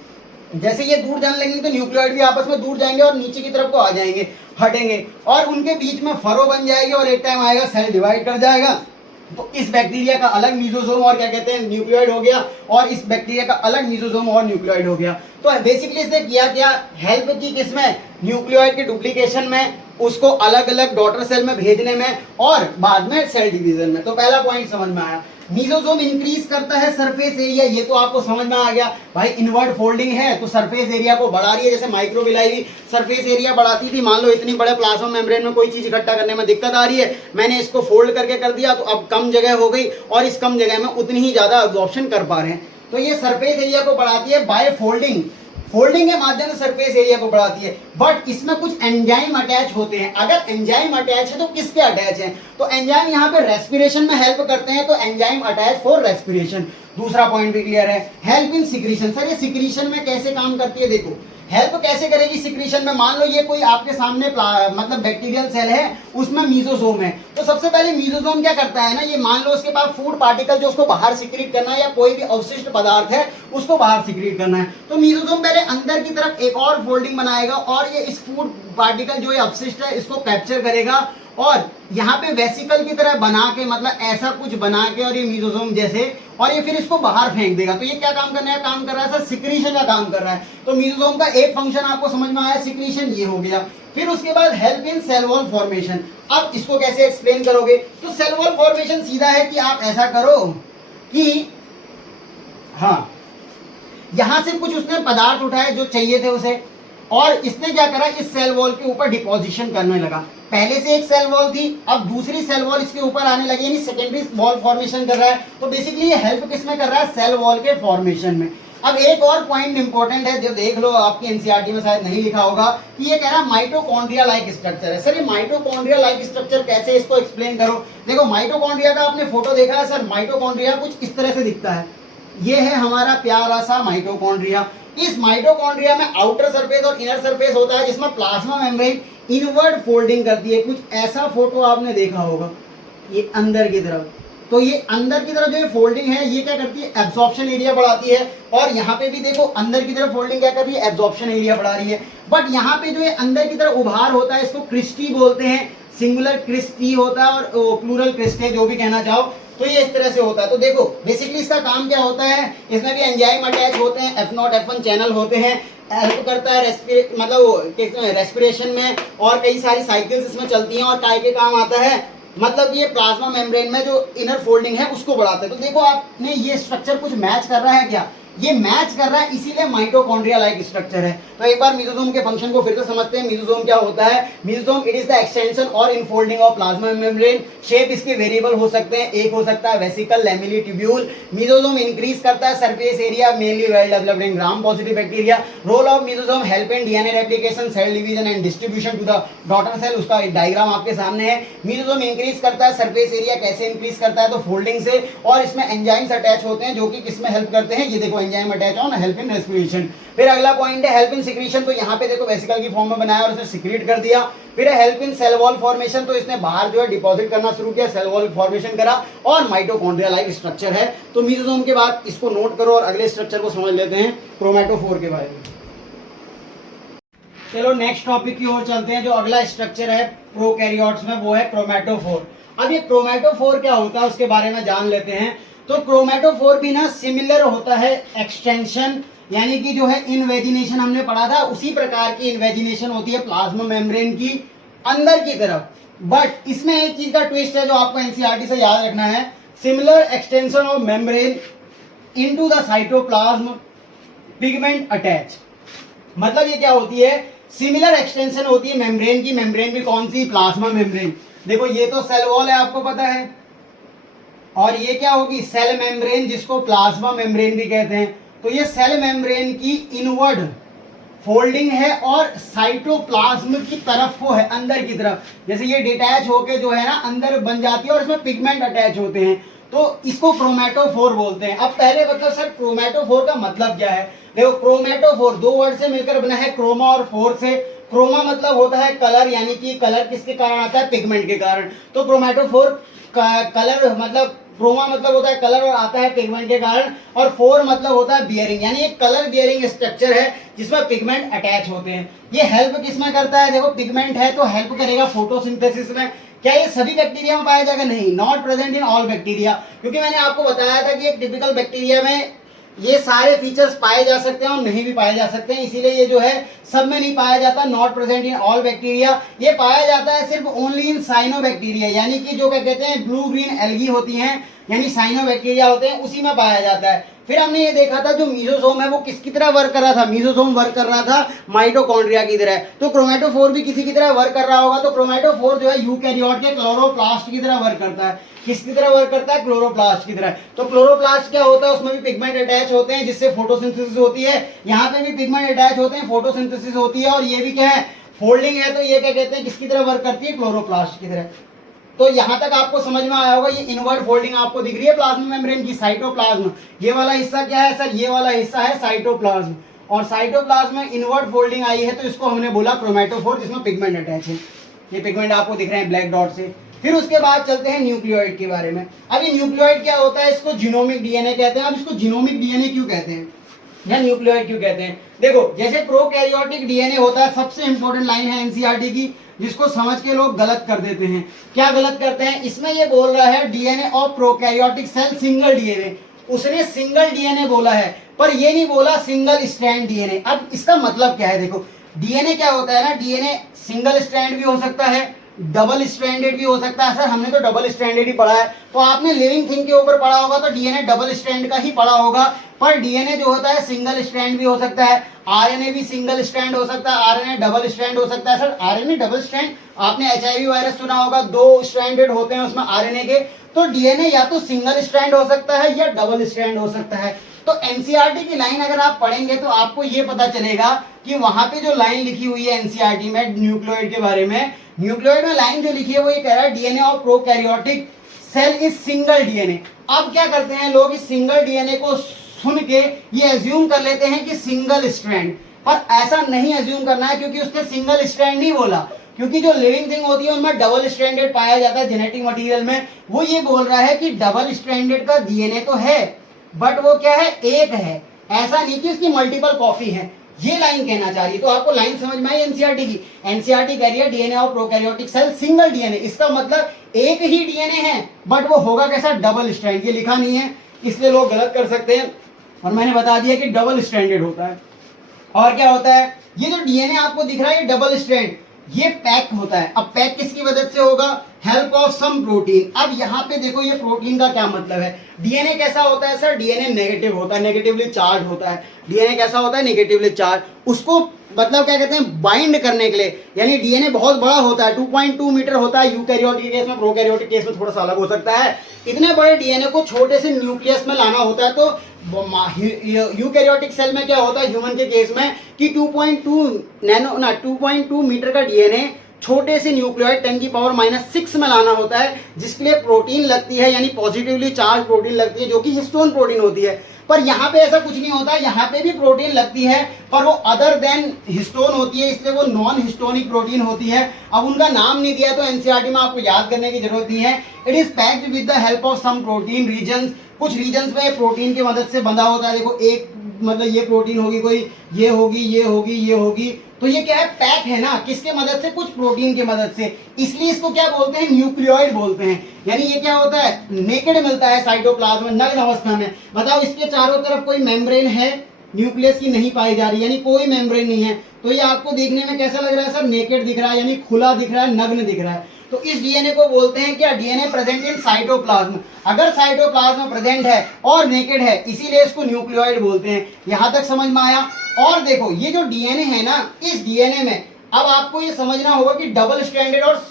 जैसे ये दूर जाने लगेंगे तो न्यूक्लियोइड भी आपस में दूर जाएंगे और नीचे की तरफ को आ जाएंगे, हटेंगे, और उनके बीच में फरो बन जाएगी और एक टाइम आएगा सेल डिवाइड कर जाएगा। तो इस बैक्टीरिया का अलग मीजोसोम और क्या कहते हैं न्यूक्लियोइड हो गया, और इस बैक्टीरिया का अलग मीजोसोम और न्यूक्लियोइड हो गया। तो बेसिकली इसने किया क्या, हेल्प की किसमें, न्यूक्लियोइड के डुप्लीकेशन में, उसको अलग अलग डॉटर सेल में भेजने में, और बाद में सेल डिवीजन में। तो पहला पॉइंट समझ में आया। मीजोसोम इंक्रीज करता है सरफेस एरिया, ये तो आपको समझ में आ गया भाई। इनवर्ट फोल्डिंग है तो सरफेस एरिया को बढ़ा रही है। जैसे माइक्रोविलाई भी सरफेस एरिया बढ़ाती थी, मान लो इतनी बड़े प्लाज्मा मेम्ब्रेन में कोई चीज इकट्ठा करने में दिक्कत आ रही है, मैंने इसको फोल्ड करके कर दिया तो अब कम जगह हो गई, और इस कम जगह में उतनी ही ज्यादा अब्जॉर्प्शन कर पा रहे हैं। तो ये सरफेस एरिया को बढ़ाती है बाय फोल्डिंग, फोल्डिंग के माध्यम से सरफेस एरिया को बढ़ाती है। बट इसमें कुछ एंजाइम अटैच होते हैं। अगर एंजाइम अटैच है तो किसके अटैच हैं, तो एंजाइम यहाँ पे रेस्पिरेशन में हेल्प करते हैं, तो एंजाइम अटैच फॉर रेस्पिरेशन। दूसरा पॉइंट भी क्लियर है, हेल्प इन सिक्रीशन। सर ये सिक्रीशन में कैसे काम करती है, देखो हेल्प कैसे करेगी सिक्रीशन में। मान लो ये कोई आपके सामने मतलब बैक्टीरियल सेल है, उसमें मीजोसोम है, तो सबसे पहले मीजोसोम क्या करता है ना, ये मान लो उसके पास फूड पार्टिकल जो उसको बाहर सिक्रीट करना है, या कोई भी अवशिष्ट पदार्थ है उसको बाहर सिक्रीट करना है, तो मीजोसोम पहले अंदर की तरफ एक और फोल्डिंग बनाएगा, और ये इस फूड पार्टिकल जो ये अवशिष्ट है इसको कैप्चर करेगा, और यहाँ पे वेसिकल की तरह बना के, मतलब ऐसा कुछ बना के, और ये मीजोसोम जैसे, और ये फिर इसको बाहर फेंक देगा। तो ये क्या काम करने का काम कर रहा है सर, सिक्रीशन का काम कर रहा है। तो मीजोसोम का एक फंक्शन आपको समझ में आया, सिक्रीशन, ये हो गया। फिर उसके बाद help in cell wall formation. अब इसको कैसे एक्सप्लेन करोगे, तो सेल वॉल फॉर्मेशन सीधा है कि आप ऐसा करो कि हाँ, यहां से कुछ उसने पदार्थ उठाए जो चाहिए थे उसे, और इसने क्या करा, इस सेल वॉल के ऊपर डिपोजिशन करने लगा। पहले से एक सेल वॉल थी, अब दूसरी सेल वॉल इसके ऊपर आने लगी, यानी सेकेंडरी वॉल फॉर्मेशन कर रहा है। तो बेसिकली ये हेल्प किसमें कर रहा है, सेल वॉल के फॉर्मेशन में। अब एक और पॉइंट इंपॉर्टेंट है, जो देख लो आपकी एनसीईआरटी में शायद नहीं लिखा होगा, कि ये कह रहा है माइटोकॉन्ड्रिया लाइक स्ट्रक्चर है। सर ये माइटोकॉन्ड्रिया लाइक स्ट्रक्चर कैसे, इसको एक्सप्लेन करो। देखो माइटोकॉन्ड्रिया का आपने फोटो देखा है, सर माइटोकॉन्ड्रिया कुछ इस तरह से दिखता है। ये है हमारा प्यारा सा माइटोकॉन्ड्रिया। इस माइटोकॉन्ड्रिया में आउटर सरफेस और इनर सरफेस होता है, जिसमें प्लाज्मा मेम्ब्रेन इनवर्ड फोल्डिंग करती है। कुछ ऐसा फोटो आपने देखा होगा, ये अंदर की तरफ। तो ये अंदर की तरफ जो ये फोल्डिंग है, ये क्या करती है, एब्जॉर्प्शन एरिया बढ़ाती है। और यहाँ पे भी देखो अंदर की तरफ फोल्डिंग क्या कर रही है, एब्जॉर्प्शन एरिया बढ़ा रही है। बट यहाँ पे जो ये अंदर की तरफ उभार होता है, इसको क्रिस्टी बोलते हैं। सिंगुलर क्रिस्टी होता है और प्लूरल क्रिस्टे, जो भी कहना चाहो, तो ये इस तरह से होता है। तो देखो बेसिकली इसका काम क्या होता है, इसमें भी एंजाइम अटैच होते हैं, F0 F1 चैनल होते हैं, हेल्प करता है रेस्पिरेशन में, और कई सारी साइकिल्स इसमें चलती हैं, और काय के काम आता है, मतलब ये प्लाज्मा मेम्ब्रेन में जो इनर फोल्डिंग है उसको बढ़ाता है। तो देखो आपने ये स्ट्रक्चर कुछ मैच कर रहा है क्या, ये मैच कर रहा है, इसीलिए माइटोकॉन्ड्रिया लाइक स्ट्रक्चर है। तो एक बार मीजोसोम के फंक्शन को फिर से समझते हैं। मीजोसोम क्या होता है, mesosome it is the extension और infolding of plasma membrane. Shape इसके वेरिएबल हो सकते हैं, एक हो सकता है vesicle, lamellae, tubule. Mesosome increase करता है surface area, mainly well developed in gram positive bacteria. Role of mesosome help in DNA replication, cell division and distribution to the daughter cell. उसका डायग्राम आपके सामने है। मीजोसोम इंक्रीज करता है surface area, कैसे increase करता है, तो फोल्डिंग से, और इसमें एंजाइम्स अटैच होते हैं जो कि किसमें हेल्प करते हैं, ये देखो enzyme attach on help in respiration. फिर अगला पॉइंट है हेल्प इन सिक्रीशन। तो यहाँ पे देखो वेसिकल की फॉर्म में बनाया और उसे सिक्रीट कर दिया। फिर है help in cell wall formation, तो इसने बाहर जो है डिपॉजिट करना शुरू किया, सेल वॉल फॉर्मेशन करा, और माइटोकॉन्ड्रिया लाइक स्ट्रक्चर है। तो मीजोसोम के बाद इसको नोट करो, और अगले स्ट्रक्चर को समझ लेते हैं, क्रोमैटोफोर के बारे में। चलो नेक्स्ट टॉपिक की ओर चलते हैं। जो अगला स्ट्रक्चर है प्रोकैरियोट्स में, वो है क्रोमैटोफोर। अब ये क्रोमैटोफोर क्या होता है उसके बारे में जान लेते हैं। तो क्रोमैटोफोर भी ना सिमिलर होता है एक्सटेंशन, यानी कि जो है इनवेजिनेशन हमने पढ़ा था, उसी प्रकार की इनवेजिनेशन होती है प्लाज्मा मेम्ब्रेन की अंदर की तरफ। बट इसमें एक चीज का ट्विस्ट है जो आपको एनसीईआरटी से याद रखना है। Similar extension of membrane into the cytoplasm pigment attach. मतलब ये क्या होती है, सिमिलर एक्सटेंशन होती है मेम्ब्रेन की। मेम्ब्रेन भी कौन सी, प्लाज्मा मेम्ब्रेन। देखो ये तो सेल वॉल है, आपको पता है, और ये क्या होगी, सेल मेम्ब्रेन, जिसको प्लाज्मा मेम्ब्रेन भी कहते हैं। तो ये सेल मेम्ब्रेन की इनवर्ड फोल्डिंग है और साइटोप्लाज्म की तरफ को है, अंदर की तरफ। जैसे ये डिटैच होके जो है ना अंदर बन जाती है और इसमें पिगमेंट अटैच होते हैं, तो इसको क्रोमैटोफोर बोलते हैं। अब पहले मतलब सर क्रोमैटोफोर का मतलब क्या है। देखो क्रोमैटोफोर दो वर्ड से मिलकर बना है, क्रोमा और फोर से। क्रोमा मतलब होता है कलर, यानी कि कलर किसके कारण आता है, पिगमेंट के कारण। तो क्रोमैटोफोर कलर मतलब, क्रोमा मतलब होता है कलर और आता है पिगमेंट के कारण, और फोर मतलब होता है बियरिंग, यानी एक कलर बियरिंग स्ट्रक्चर है जिसमें पिगमेंट अटैच होते हैं। ये हेल्प किसमें करता है, देखो पिगमेंट है तो हेल्प करेगा फोटोसिंथेसिस में। क्या ये सभी बैक्टीरिया में पाया जाएगा, नहीं, not present in all bacteria, क्योंकि मैंने आपको बताया था कि एक टिपिकल बैक्टीरिया में ये सारे फीचर्स पाए जा सकते हैं और नहीं भी पाए जा सकते हैं, इसीलिए ये जो है सब में नहीं पाया जाता, not present in all bacteria. ये पाया जाता है सिर्फ ओनली इन साइनोबैक्टीरिया, यानी कि जो क्या कहते हैं ब्लू ग्रीन एल्गी होती हैं, यानी साइनोबैक्टीरिया होते हैं, उसी में पाया जाता है। फिर हमने ये देखा था जो मीजोसोम है वो किसकी तरह वर्क कर रहा था, मीजोसोम वर्क कर रहा था माइटोकॉन्ड्रिया की तरह। तो क्रोमैटोफोर भी किसी की तरह वर्क कर रहा होगा। तो क्रोमैटोफोर जो है यूकैरियोट के क्लोरोप्लास्ट की तरह वर्क करता है। किसकी तरह वर्क करता है, क्लोरोप्लास्ट की तरह। तो क्लोरोप्लास्ट क्या होता है, उसमें भी पिगमेंट अटैच होते हैं जिससे फोटोसिंथेसिस होती है। यहाँ पे भी पिगमेंट अटैच होते हैं, फोटोसिंथेसिस होती है, और ये भी क्या है, फोल्डिंग है। तो ये क्या कहते हैं, किसकी तरह वर्क करती है, क्लोरोप्लास्ट की तरह। तो यहां तक आपको समझ में आया होगा। ये इनवर्ट फोल्डिंग आपको दिख रही है प्लाज्मा मेम्ब्रेन की, साइटोप्लाज्म। ये वाला हिस्सा क्या है सर, ये वाला हिस्सा है साइटोप्लाज्म, और साइटोप्लाज्म में इनवर्ट फोल्डिंग आई है तो इसको हमने बोला क्रोमैटोफोर, जिसमें पिगमेंट अटैच है। ये पिगमेंट आपको दिख रहे हैं ब्लैक डॉट से। फिर उसके बाद चलते हैं न्यूक्लियोइड के बारे में। अब ये न्यूक्लियोइड क्या होता है, इसको जीनोमिक डीएनए कहते हैं। अब इसको जीनोमिक डीएनए क्यों कहते हैं या न्यूक्लियोइड क्यों कहते हैं, देखो जैसे प्रोकैरियोटिक डीएनए होता है, सबसे इंपॉर्टेंट लाइन है एनसीईआरटी की, जिसको समझ के लोग गलत कर देते हैं। क्या गलत करते हैं, इसमें ये बोल रहा है DNA of prokaryotic cell single DNA, उसने सिंगल डीएनए बोला है, पर ये नहीं बोला सिंगल स्ट्रैंड डीएनए। अब इसका मतलब क्या है, देखो डीएनए क्या होता है ना, डीएनए सिंगल स्ट्रैंड भी हो सकता है, डबल स्ट्रैंडेड भी हो सकता है। सर हमने तो डबल स्ट्रैंडेड ही पढ़ा है, तो आपने लिविंग थिंग के ऊपर पढ़ा होगा तो डीएनए डबल स्ट्रैंड का ही पढ़ा होगा। पर डीएनए जो होता है सिंगल स्ट्रैंड भी हो सकता है, आरएनए भी सिंगल स्ट्रैंड हो सकता है, आरएनए डबल स्ट्रैंड हो सकता है। सर आरएनए डबल स्ट्रैंड, आपने एचआईवी वायरस सुना होगा, 2 स्ट्रैंडेड होते हैं उसमें आरएनए के। तो डीएनए या तो सिंगल स्ट्रैंड हो सकता है या डबल स्ट्रैंड हो सकता है। तो एनसीईआरटी की लाइन अगर आप पढ़ेंगे तो आपको ये पता चलेगा कि वहां पे जो लाइन लिखी हुई है एनसीईआरटी में न्यूक्लियोइड के बारे में, न्यूक्लियोइड में लाइन जो लिखी है वो ये कह रहा है DNA of prokaryotic cell is single DNA. अब क्या करते हैं लोग, इस सिंगल डीएनए को सुन के ये एज्यूम कर लेते हैं कि सिंगल स्ट्रैंड, पर ऐसा नहीं एज्यूम करना है, क्योंकि उसने सिंगल स्ट्रैंड नहीं बोला, क्योंकि जो लिविंग थिंग होती है उनमें डबल स्ट्रैंडेड पाया जाता है जेनेटिक मटेरियल में। वो ये बोल रहा है कि डबल स्ट्रैंडेड का डीएनए तो है, बट वो क्या है, एक है, ऐसा नहीं कि उसकी मल्टीपल कॉपी है। ये लाइन कहना चाह रही है। तो आपको लाइन समझ में आई एनसीईआरटी की, एनसीईआरटी कह रही है DNA of prokaryotic cell single DNA, इसका मतलब एक ही डीएनए है, बट वो होगा कैसा, डबल स्ट्रैंड। ये लिखा नहीं है इसलिए लोग गलत कर सकते हैं, और मैंने बता दिया कि डबल स्ट्रैंडेड होता है। और क्या होता है, ये जो डीएनए आपको दिख रहा है ये डबल स्ट्रैंड, ये पैक होता है। अब पैक किसकी मदद से होगा, हेल्प ऑफ सम प्रोटीन। अब यहाँ पे देखो ये प्रोटीन का क्या मतलब है। डीएनए कैसा होता है सर, डीएनए नेगेटिव होता है, नेगेटिवली चार्ज होता है। डीएनए कैसा होता है, नेगेटिवली चार्ज। उसको मतलब क्या कहते हैं, बाइंड करने के लिए, यानी डीएनए बहुत बड़ा होता है, 2.2 मीटर होता है यूकैरियोटिक के केस में, प्रोकैरियोटिक केस में थोड़ा सा अलग हो सकता है। इतने बड़े डीएनए को छोटे से न्यूक्लियस में लाना होता है। तो यूकैरियोटिक सेल में क्या होता है ह्यूमन के केस में कि 2.2 मीटर का डीएनए छोटे से न्यूक्लियोइड 10⁻⁻6 में लाना होता है, जिसके लिए प्रोटीन लगती है, यानी पॉजिटिवली चार्ज प्रोटीन लगती है, जो कि हिस्टोन प्रोटीन होती है। पर यहाँ पे ऐसा कुछ नहीं होता, यहाँ पे भी प्रोटीन लगती है, पर वो अदर देन हिस्टोन होती है, इसलिए वो नॉन हिस्टोनिक प्रोटीन होती है। अब उनका नाम नहीं दिया तो एनसीईआरटी में आपको याद करने की जरूरत नहीं है। It is packed with the help of some protein regions. कुछ रीजन्स में प्रोटीन की मदद से बंधा होता है। देखो एक मतलब ये प्रोटीन होगी, कोई ये होगी, ये होगी, ये होगी, तो ये क्या है, पैक है ना, किसके मदद से, कुछ प्रोटीन की मदद से, इसलिए इसको क्या बोलते हैं, न्यूक्लियोइड बोलते हैं। यानी ये क्या होता है, नेकेड मिलता है साइटोप्लाज्म में, नग्न अवस्था में। बताओ इसके चारों तरफ कोई मेम्ब्रेन है, न्यूक्लियस की नहीं पाई जा रही, यानी कोई मेम्ब्रेन नहीं है। तो ये आपको देखने में कैसा लग रहा है सर, नेकेड दिख रहा है, यानी खुला दिख रहा है, नग्न दिख रहा है। तो इस डीएनए को बोलते हैं क्या, डीएनए प्रेजेंट इन साइटोप्लाज्म। अगर साइटोप्लाज्म प्रेजेंट है और नेकेड है, इसीलिए इसको न्यूक्लियोइड बोलते हैं। यहां तक समझ में आया। और देखो ये जो डीएनए है ना, इस डीएनए में अब आपको ये समझना होगा कि डबल स्ट्रैंडेड और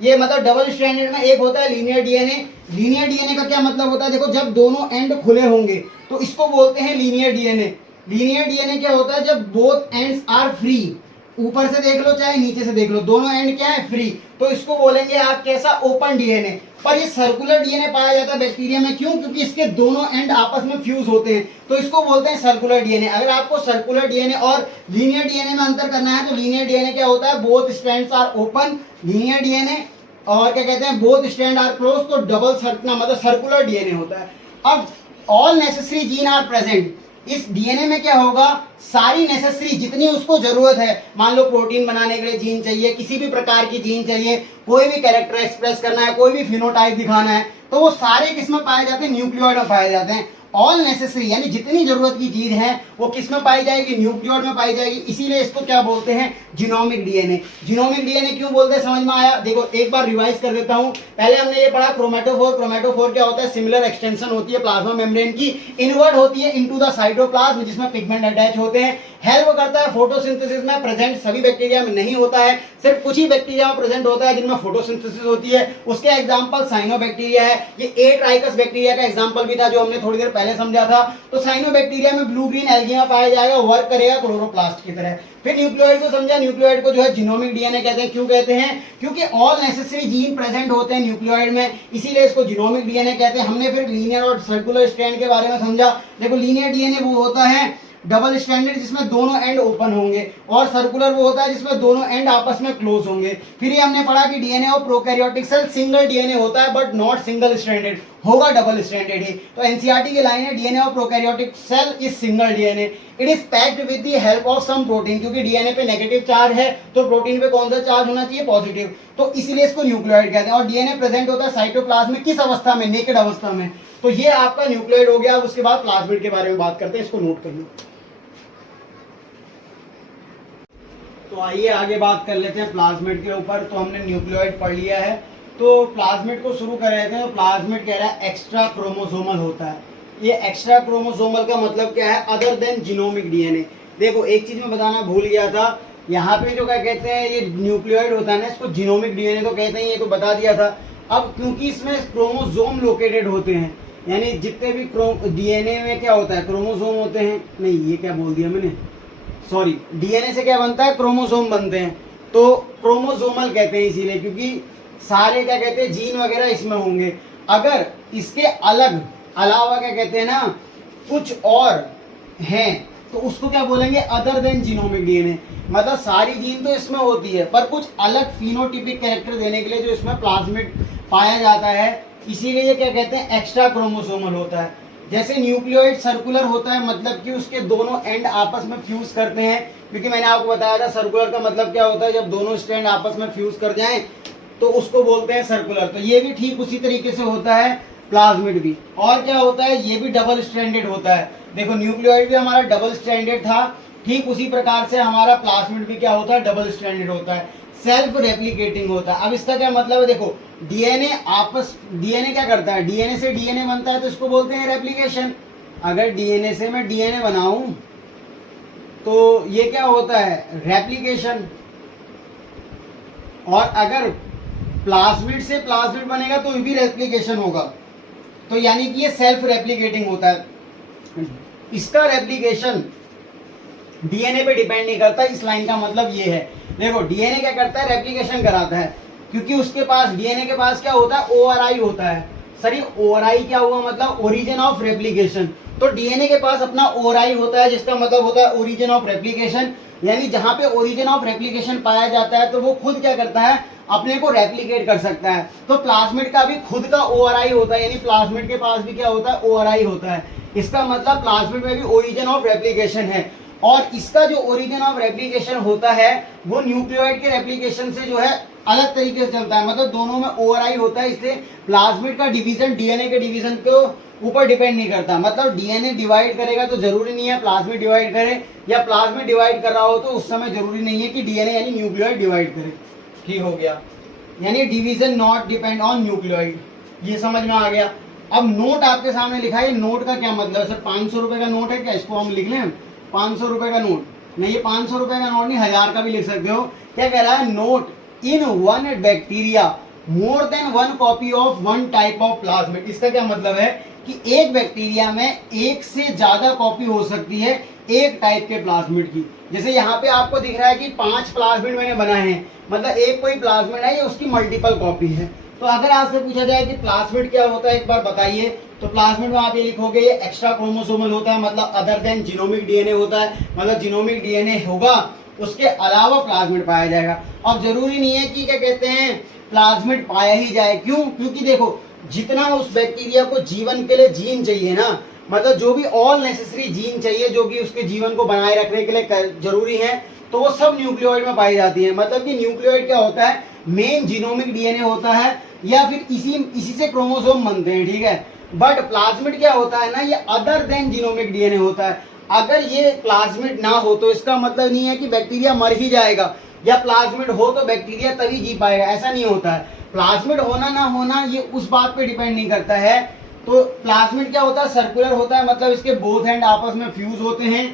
ये मतलब डबल स्ट्रैंडेड में एक होता है लीनियर डीएनए। लीनियर डीएनए का क्या मतलब होता है, देखो जब दोनों एंड खुले होंगे तो इसको बोलते हैं लीनियर डीएनए। लीनियर डीएनए क्या होता है, जब बोथ एंड्स आर फ्री, ऊपर से देख लो चाहे नीचे से देख लो, दोनों एंड क्या है, फ्री, तो इसको बोलेंगे आप कैसा, ओपन डीएनए। पर ये सर्कुलर डीएनए पाया जाता है बैक्टीरिया में, क्यों, क्योंकि इसके दोनों एंड आपस में फ्यूज होते हैं, तो इसको बोलते हैं सर्कुलर डीएनए। अगर आपको सर्कुलर डीएनए और लीनियर डीएनए में अंतर करना है तो लीनियर डीएनए क्या होता है, both strands are open. Linear DNA और क्या कहते हैं, बोथ स्ट्रैंड आर क्लोज, तो डबल सर्कुलर मतलब सर्कुलर डीएनए होता है। अब all necessary gene are present, इस डीएनए में क्या होगा, सारी नेसेसरी जितनी उसको जरूरत है, मान लो प्रोटीन बनाने के लिए जीन चाहिए, किसी भी प्रकार की जीन चाहिए, कोई भी कैरेक्टर एक्सप्रेस करना है, कोई भी फिनोटाइप दिखाना है, तो वो सारे किस में पाए जाते हैं, न्यूक्लियोइड में पाए जाते हैं। ऑल नेसेसरी यानी जितनी जरूरत की चीज है वो किस में पाई जाएगी, न्यूक्लियोइड में पाई जाएगी, इसीलिए इसको क्या बोलते हैं, जीनोमिक डीएनए। जीनोमिक डीएनए क्यों बोलते हैं, समझ में आया। देखो एक बार रिवाइज कर देता हूं, पहले हमने ये पढ़ा क्रोमेटोफोर। क्रोमेटोफोर क्या होता है, सिमिलर एक्सटेंशन होती है प्लाज्मा मेम्ब्रेन की, इनवर्ट होती है इनटू द साइटोप्लाज्म जिसमें पिगमेंट अटैच होते हैं, हेल्प करता है फोटोसिंथेसिस में, प्रेजेंट सभी बैक्टीरिया में नहीं होता है, सिर्फ कुछ ही बैक्टीरिया में प्रेजेंट होता है जिनमें फोटोसिंथेसिस होती है। उसके एग्जांपल साइनोबैक्टीरिया है, ये ए ट्राइकस बैक्टीरिया का एग्जांपल भी था जो हमने थोड़ी देर पहले समझा था। तो साइनोबैक्टीरिया में ब्लू ग्रीन एल्गी में पाया जाएगा, वर्क करेगा क्लोरोप्लास्ट की तरह। फिर न्यूक्लियोइड को समझा, न्यूक्लियोइड को जो है जीनोमिक डीएनए कहते हैं। क्यों कहते हैं, क्योंकि ऑल नेसेसरी जीन प्रेजेंट होते हैं न्यूक्लियोइड में, इसीलिए इसको जीनोमिक डीएनए कहते हैं। हमने फिर लीनियर और सर्कुलर स्ट्रैंड के बारे में समझा। देखो लीनियर डीएनए वो होता है डबल स्ट्रैंडेड जिसमें दोनों एंड ओपन होंगे, और सर्कुलर वो होता है जिसमें दोनों एंड आपस में क्लोज होंगे। फिर ये हमने पढ़ा कि DNA of prokaryotic cell single DNA होता है बट नॉट सिंगल स्ट्रैंडेड, होगा डबल स्ट्रैंडेड ही। तो एनसीईआरटी की लाइन है, DNA of prokaryotic cell is single DNA, it is packed with the help of some protein, क्योंकि डीएनए पे negative charge है तो प्रोटीन पे कौन सा चार्ज होना चाहिए, पॉजिटिव, तो इसीलिए इसको न्यूक्लियोइड कहते हैं। और डीएनए प्रेजेंट होता है साइटोप्लाज्म में, किस अवस्था में, नेकेड अवस्था में। तो ये आपका न्यूक्लियोइड हो गया। अब उसके बाद प्लाज्मिड के बारे में बात करते हैं, इसको नोट कर लो। तो आइए आगे बात कर लेते हैं प्लाज्मिड के ऊपर। तो हमने न्यूक्लियोइड पढ़ लिया है, तो प्लाज्मिड को शुरू कर रहे थे। तो प्लाज्मिड कह रहा है एक्स्ट्रा क्रोमोसोमल होता है। ये एक्स्ट्रा क्रोमोसोमल का मतलब क्या है, अदर देन जीनोमिक डीएनए। देखो एक चीज मैं बताना भूल गया था, यहाँ पे जो क्या कहते हैं ये न्यूक्लियोइड होता है ना, इसको जीनोमिक डीएनए तो कहते हैं, ये तो बता दिया था। अब क्योंकि इसमें क्रोमोसोम लोकेटेड होते हैं, यानी जितने भी डीएनए में क्या होता है, क्रोमोसोम होते हैं, नहीं ये क्या बोल दिया मैंने, सॉरी, डीएनए से क्या बनता है, क्रोमोसोम बनते हैं, तो क्रोमोसोमल कहते हैं इसीलिए, क्योंकि सारे क्या कहते हैं जीन वगैरह इसमें होंगे। अगर इसके अलग अलावा क्या कहते हैं ना कुछ और हैं तो उसको क्या बोलेंगे, अदर देन जीनोमिक डीएनए। मतलब सारी जीन तो इसमें होती है पर कुछ अलग फिनोटिपिक कैरेक्टर देने के लिए जो इसमें प्लाज्मिड पाया जाता है, इसीलिए ये क्या कहते हैं, एक्स्ट्रा क्रोमोसोमल होता है। जैसे न्यूक्लियोइड सर्कुलर होता है, मतलब कि उसके दोनों एंड आपस में फ्यूज करते हैं, क्योंकि मैंने आपको बताया था सर्कुलर का मतलब क्या होता है, जब दोनों स्ट्रैंड आपस में फ्यूज कर जाएं तो उसको बोलते हैं सर्कुलर। तो ये भी ठीक उसी तरीके से होता है प्लाज्मिड भी। और क्या होता है, ये भी डबल स्ट्रैंडेड होता है। देखो न्यूक्लियोइड भी हमारा डबल स्ट्रैंडेड था, ठीक उसी प्रकार से हमारा प्लाज्मिड भी क्या होता है, डबल स्ट्रैंडेड होता है, सेल्फ रेप्लिकेटिंग होता है। अब इसका क्या मतलब है, देखो डीएनए क्या करता है, डीएनए से डीएनए बनता है तो इसको बोलते हैं रेप्लिकेशन। अगर डीएनए से मैं डीएनए बनाऊं तो ये क्या होता है, रेप्लिकेशन। और अगर प्लाज्मिड से प्लाज्मिड बनेगा तो भी रेप्लिकेशन होगा, तो यानी कि ये सेल्फ रेप्लिकेटिंग होता है। इसका रेप्लिकेशन डीएनए पे डिपेंड नहीं करता, इस लाइन का मतलब ये है। देखो डीएनए क्या करता है, रेप्लिकेशन कराता है, क्योंकि उसके पास डीएनए के पास क्या होता है, ओआरआई होता है। सर ये ओआरआई क्या हुआ, मतलब ओरिजिन ऑफ रेप्लिकेशन। तो डीएनए के पास अपना ओआरआई होता है जिसका मतलब होता है ओरिजिन ऑफ रेप्लिकेशन, यानी जहां पे ओरिजिन ऑफ रेप्लिकेशन पाया जाता है तो वो खुद क्या करता है, अपने को रेप्लिकेट कर सकता है। तो प्लाज्मिड का भी खुद का ओआरआई होता है, यानी प्लाज्मिड के पास भी क्या होता है, ओआरआई होता है। इसका मतलब प्लाज्मिड में भी ओरिजिन ऑफ रेप्लिकेशन है। और इसका जो ओरिजिन ऑफ रेप्लिकेशन होता है वो न्यूक्लियोइड के रेप्लिकेशन से जो है अलग तरीके से चलता है, मतलब दोनों में ओआरआई होता है, इसलिए प्लाज्मिड का डिवीजन डीएनए के डिवीजन के ऊपर डिपेंड नहीं करता। मतलब डीएनए डिवाइड करेगा तो जरूरी नहीं है प्लाज्मिड डिवाइड करे, या प्लाज्मिड डिवाइड कर रहा हो तो उस समय जरूरी नहीं है कि डीएनए यानी न्यूक्लियोइड डिवाइड करे। ठीक हो गया। यानी division not depend on nucleoid. ये समझ में आ गया। अब नोट आपके सामने लिखा है, नोट का क्या मतलब है सर? 500 रुपए का नोट है क्या? इसको हम लिख लें 500 रुपए का नोट? नहीं, ये 500 रुपए का नोट नहीं, 1000 का भी लिख सकते हो। क्या कह रहा है? Note in one bacteria more than one copy of one type of plasmid. इसका क्या मतलब है कि एक बैक्टीरिया में एक से ज्यादा कॉपी हो सकती है एक टाइप के प्लाज्मिड की। जैसे यहाँ पे आपको दिख रहा है कि 5 प्लाज्मिड मैंने बनाए हैं, मतलब एक कोई प्लाज्मिड है, ये उसकी मल्टीपल कॉपी है। तो अगर आपसे पूछा जाए कि प्लाज्मिड क्या होता है, एक बार बताइए, तो प्लाज्मिड में आप ये लिखोगे ये एक्स्ट्रा क्रोमोसोमल होता है, मतलब अदर देन जीनोमिक डीएनए होता है, मतलब जीनोमिक डीएनए होगा उसके अलावा प्लाज्मिड पाया जाएगा। अब जरूरी नहीं है कि क्या कहते हैं प्लाज्मिड पाया ही जाए। क्यों? क्योंकि देखो जितना उस बैक्टीरिया को जीवन के लिए जीन चाहिए ना, मतलब जो भी ऑल नेसेसरी जीन चाहिए जो कि उसके जीवन को बनाए रखने के लिए जरूरी है, तो वो सब न्यूक्लियोइड में पाई जाती है। मतलब कि न्यूक्लियोइड क्या होता है? मेन जीनोमिक डीएनए होता है या फिर इसी से क्रोमोसोम बनते हैं, ठीक है। बट प्लाज्मिड क्या होता है ना, ये अदर देन जीनोमिक डीएनए होता है। अगर ये प्लाज्मिड ना हो तो इसका मतलब नहीं है कि बैक्टीरिया मर ही जाएगा, या प्लाज्मिड हो तो बैक्टीरिया तभी जी पाएगा, ऐसा नहीं होता है। प्लाज्मिड होना ना होना ये उस बात पे डिपेंड नहीं करता है। तो प्लाज्मिड क्या होता है? सर्कुलर होता है, मतलब इसके बोथ एंड आपस में फ्यूज होते हैं।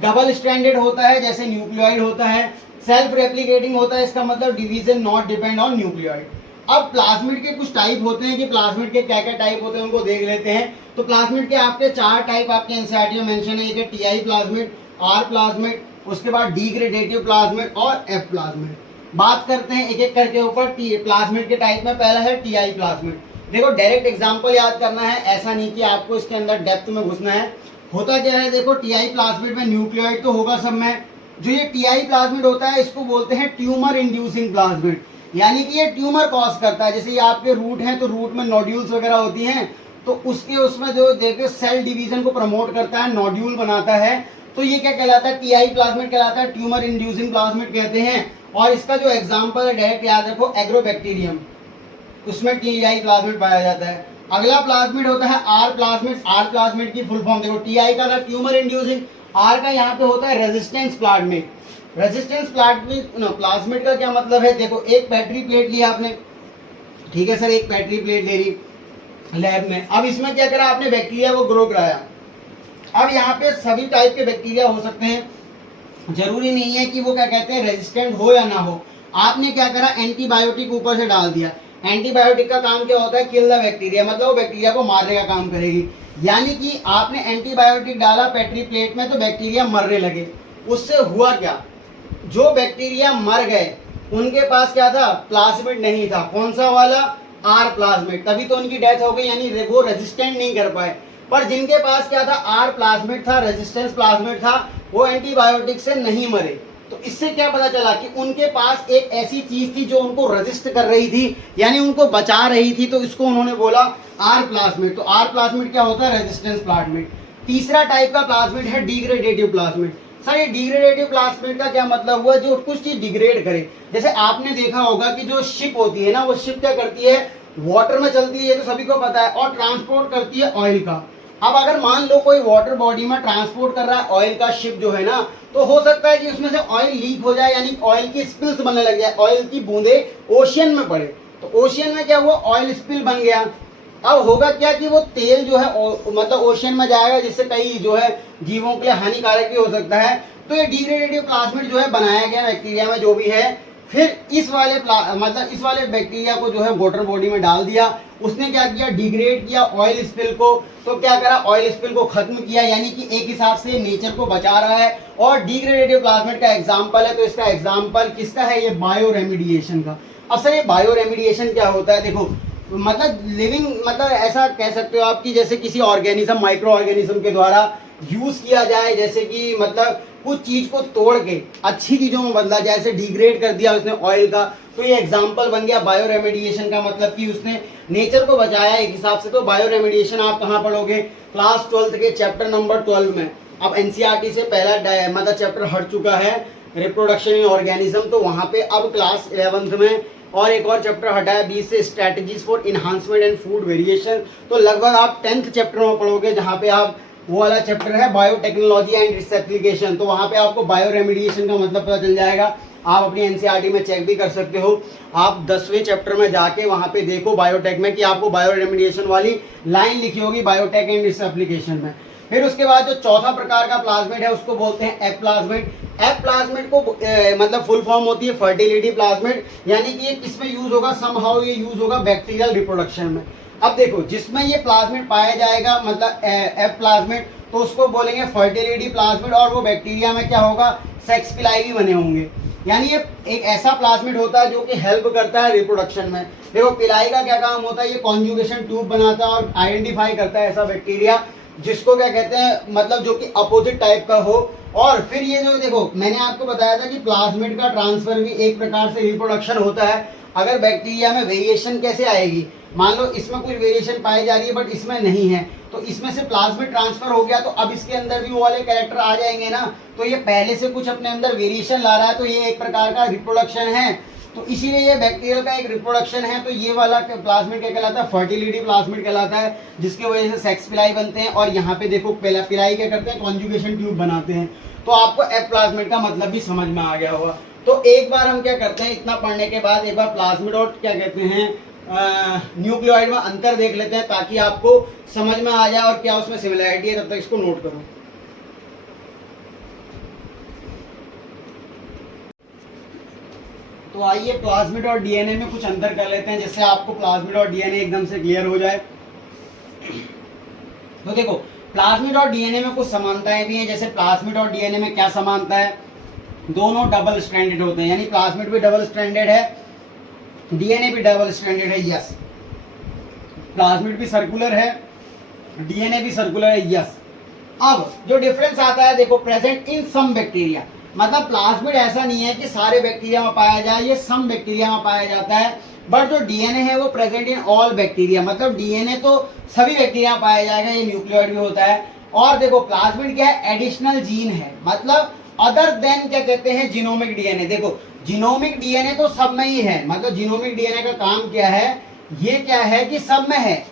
डबल स्ट्रैंडेड होता है जैसे न्यूक्लियोइड होता है। सेल्फ रेप्लिकेटिंग होता है, इसका मतलब division not depend on nucleoid. अब प्लाज्मिड के कुछ टाइप होते हैं कि प्लाज्मिड के क्या क्या टाइप होते हैं उनको देख लेते हैं। तो प्लाज्मिड के आपके 4 टाइप आपके एनसीईआरटी में मेंशन है। एक है टीआई प्लाज्मिड, आर प्लाज्मिड, उसके बाद डिग्रेडेटिव प्लाज्मिड और एफ प्लाज्मिड। बात करते हैं एक एक करके ऊपर प्लाज्मिड के टाइप में। पहला है टीआई प्लाज्मिड। देखो डायरेक्ट एग्जांपल याद करना है, ऐसा नहीं कि आपको इसके अंदर डेप्थ में घुसना है। होता क्या है, देखो टीआई प्लाज्मिड में न्यूक्लियोइड तो होगा सब में। जो ये टीआई प्लाज्मिड होता है इसको बोलते हैं ट्यूमर इंड्यूसिंग प्लाज्मिड, यानी कि ये ट्यूमर कॉज करता है। जैसे ये आपके रूट हैं तो रूट में नोड्यूल्स वगैरह होती हैं, तो उसमें जो देखो सेल डिवीजन को प्रमोट करता है, नोड्यूल बनाता है, तो ये क्या कहलाता है? टीआई प्लाज्मिड कहलाता है, ट्यूमर इंड्यूसिंग प्लाज्मिड कहते हैं। और इसका जो एग्जांपल है डायरेक्ट याद रखो, एग्रोबैक्टीरियम, उसमें टीआई प्लाज्मिड पाया जाता है। अगला प्लाज्मिड होता है आर प्लाज्मिड। आर प्लाज्मिड की फुल फॉर्म देखो, टीआई का था ट्यूमर इंड्यूसिंग, आर का यहाँ पे होता है रेजिस्टेंस प्लाज्मिड। रेजिस्टेंस प्लाज्मिड का क्या मतलब है? देखो एक बैटरी प्लेट ली आपने, ठीक है सर, एक बैटरी प्लेट ले ली लैब में। अब इसमें क्या करा आपने? बैक्टीरिया को ग्रो कराया। अब यहाँ पे सभी टाइप के बैक्टीरिया हो सकते हैं, जरूरी नहीं है कि वो क्या कहते हैं रेजिस्टेंट हो या ना हो। आपने क्या करा? एंटीबायोटिक ऊपर से डाल दिया। एंटीबायोटिक का काम क्या होता है? किल द बैक्टीरिया, मतलब वो बैक्टीरिया को मारने का काम करेगी। यानी कि आपने एंटीबायोटिक डाला बैटरी प्लेट में तो बैक्टीरिया मरने लगे। उससे हुआ क्या? जो बैक्टीरिया मर गए उनके पास क्या था? प्लाज्मिड नहीं था। कौन सा वाला? आर प्लाज्मिड, तभी तो उनकी डेथ हो गई, यानी वो रेजिस्टेंट नहीं कर पाए। पर जिनके पास क्या था? आर प्लाज्मिड था, रेजिस्टेंस प्लाज्मिड था, वो एंटीबायोटिक से नहीं मरे। तो इससे क्या पता चला कि उनके पास एक ऐसी चीज थी जो उनको रेजिस्ट कर रही थी, यानी उनको बचा रही थी, तो इसको उन्होंने बोला आर प्लाज्मिड। तो आर प्लाज्मिड क्या होता है? Resistance plasmid. तीसरा टाइप का प्लाज्मिड है डिग्रेडेटिव प्लाज्मिड। सर ये डिग्रेडेटिव प्लाज्मिड का क्या मतलब हुआ? जो कुछ चीज डिग्रेड करे। जैसे आपने देखा होगा कि जो शिप होती है ना, वो शिप क्या करती है? वाटर में चलती है, ये तो सभी को पता है, और ट्रांसपोर्ट करती है ऑयल का। अब अगर मान लो कोई वाटर बॉडी में ट्रांसपोर्ट कर रहा है ऑयल का शिप जो है ना, तो हो सकता है कि उसमें से ऑयल लीक हो जाए, यानी ऑयल की स्पिल्स बनने लग जाए, ऑयल की बूंदे ओशियन में पड़े। तो ओशियन में क्या हुआ? ऑयल स्पिल बन गया। अब होगा क्या कि वो तेल जो है मतलब ओशियन में जाएगा, जिससे कई जो है जीवों के लिए हानिकारक भी हो सकता है। तो ये डिग्रेडेटिव प्लाज्मिड जो है बनाया गया बैक्टीरिया में जो भी है, फिर इस वाले बैक्टीरिया को जो है वाटर बॉडी में डाल दिया। उसने क्या किया? डिग्रेड किया ऑयल स्पिल को। तो क्या करा? ऑयल स्पिल को खत्म किया, यानी कि एक हिसाब से नेचर को बचा रहा है। और डिग्रेडेटिव प्लाज्मिड का एग्जांपल है, तो इसका एग्जांपल किसका है? ये बायो रेमिडिएशन का। अब सर ये बायो रेमिडिएशन क्या होता है? देखो मतलब लिविंग, मतलब ऐसा कह सकते हो आप कि जैसे किसी ऑर्गेनिज्म, माइक्रो ऑर्गेनिज्म के द्वारा यूज किया जाए, जैसे कि मतलब कुछ चीज को तोड़ के अच्छी चीजों में बदला जाए, जैसे डिग्रेड कर दिया उसने ऑयल का, तो ये एग्जांपल बन गया बायो रेमिडिएशन का। मतलब कि उसने नेचर को बचाया एक हिसाब से। तो बायो रेमिडिएशन आप कहाँ पढ़ोगे? क्लास 12 के चैप्टर नंबर 12 में। अब एनसीईआरटी से पहला मतलब चैप्टर हट चुका है, रिप्रोडक्शन इन ऑर्गेनिज्म, तो वहां पे अब क्लास 11 में और एक और चैप्टर हटा है 20 से, strategies for enhancement and food variation. तो लगभग आप 10th चैप्टर में पढ़ोगे, जहाँ पे आप वो वाला चैप्टर है बायोटेक्नोलॉजी एंड इट्स एप्लीकेशन। तो वहाँ पे आपको बायो रेमिडिएशन का मतलब पता चल जाएगा। आप अपनी एनसीईआरटी में चेक भी कर सकते हो। आप 10वें चैप्टर में जाके वहाँ पे देखो बायोटेक में कि आपको बायो रेमेडिएशन वाली लाइन लिखी होगी बायोटेक एंड इस एप्लीकेशन में। फिर उसके बाद जो चौथा प्रकार का प्लाज्मिड है उसको बोलते हैं एफ प्लाज्मिड। एफ प्लाज्मिड को मतलब फुल फॉर्म होती है फर्टिलिटी प्लाज्मिड, यानी कि ये किसमें यूज होगा, समहाउ ये यूज होगा बैक्टीरियल रिप्रोडक्शन में। अब देखो जिसमें ये प्लाज्मिड पाया जाएगा मतलब एफ प्लाज्मिड, तो उसको बोलेंगे फर्टिलिटी प्लाज्मिड, और वो बैक्टीरिया में क्या होगा, सेक्स पिलाई भी बने होंगे। यानी ये एक ऐसा प्लाज्मिड होता है जो कि हेल्प करता है रिप्रोडक्शन में। देखो पिलाई का क्या काम होता है, ये कॉन्जुगेशन ट्यूब बनाता है और आइडेंटिफाई करता है ऐसा बैक्टीरिया जिसको क्या कहते हैं, मतलब जो कि अपोजिट टाइप का हो। और फिर ये जो देखो मैंने आपको बताया था कि प्लाज्मिड का ट्रांसफर भी एक प्रकार से रिप्रोडक्शन होता है। अगर बैक्टीरिया में वेरिएशन कैसे आएगी, मान लो इसमें कोई वेरिएशन पाई जा रही है बट इसमें नहीं है, तो इसमें से प्लाज्मिड ट्रांसफर हो गया, तो अब इसके अंदर भी वो वाले कैरेक्टर आ जाएंगे ना, तो ये पहले से कुछ अपने अंदर वेरिएशन ला रहा है, तो ये एक प्रकार का रिप्रोडक्शन है। तो इसीलिए ये बैक्टीरियल का एक रिप्रोडक्शन है। तो ये वाला प्लाज्मिड क्या कहलाता है, फर्टिलिटी प्लाज्मिड कहलाता है, जिसकी वजह से सेक्स पिलाई बनते हैं। और यहाँ पे देखो पिलाई क्या करते हैं, कॉन्जुगेशन ट्यूब बनाते हैं। तो आपको एफ प्लाज्मिड का मतलब भी समझ में आ गया होगा। तो एक बार हम क्या करते हैं, इतना पढ़ने के बाद एक बार प्लाज्मिड और क्या कहते हैं न्यूक्लियोइड में अंतर देख लेते हैं, ताकि आपको समझ में आ जाए और क्या उसमें सिमिलैरिटी है। तब तक इसको नोट करो। तो आइए प्लाज्मिड और डीएनए में कुछ अंतर कर लेते हैं, जिससे आपको प्लाज्मिड और डीएनए एकदम से क्लियर हो जाए। तो देखो प्लाज्मिड और डीएनए में कुछ समानताएं भी हैं। जैसे प्लाज्मिड और डीएनए में क्या समानता है, दोनों डबल स्ट्रैंडेड होते हैं, यानी प्लाज्मिड भी डबल स्ट्रैंडेड है, डीएनए भी डबल स्ट्रैंडेड है। यस, प्लाज्मिड भी सर्कुलर है, डीएनए भी सर्कुलर है। यस। अब जो डिफरेंस आता है देखो, प्रेजेंट इन सम बैक्टीरिया, मतलब प्लाज्मिड ऐसा नहीं है कि सारे बैक्टीरिया में पाया जाए, ये सम बैक्टीरिया में पाया जाता है। बट जो डीएनए है वो प्रेजेंट इन ऑल बैक्टीरिया, मतलब डीएनए तो सभी बैक्टीरिया में पाया जाएगा, ये न्यूक्लियोइड भी होता है। और देखो प्लाज्मिड क्या है, एडिशनल जीन है, मतलब अदर देन क्या कहते हैं, जीनोमिक डीएनए। देखो जीनोमिक डीएनए तो सब में ही है, मतलब जीनोमिक डीएनए का काम क्या है, ये क्या है कि सब में है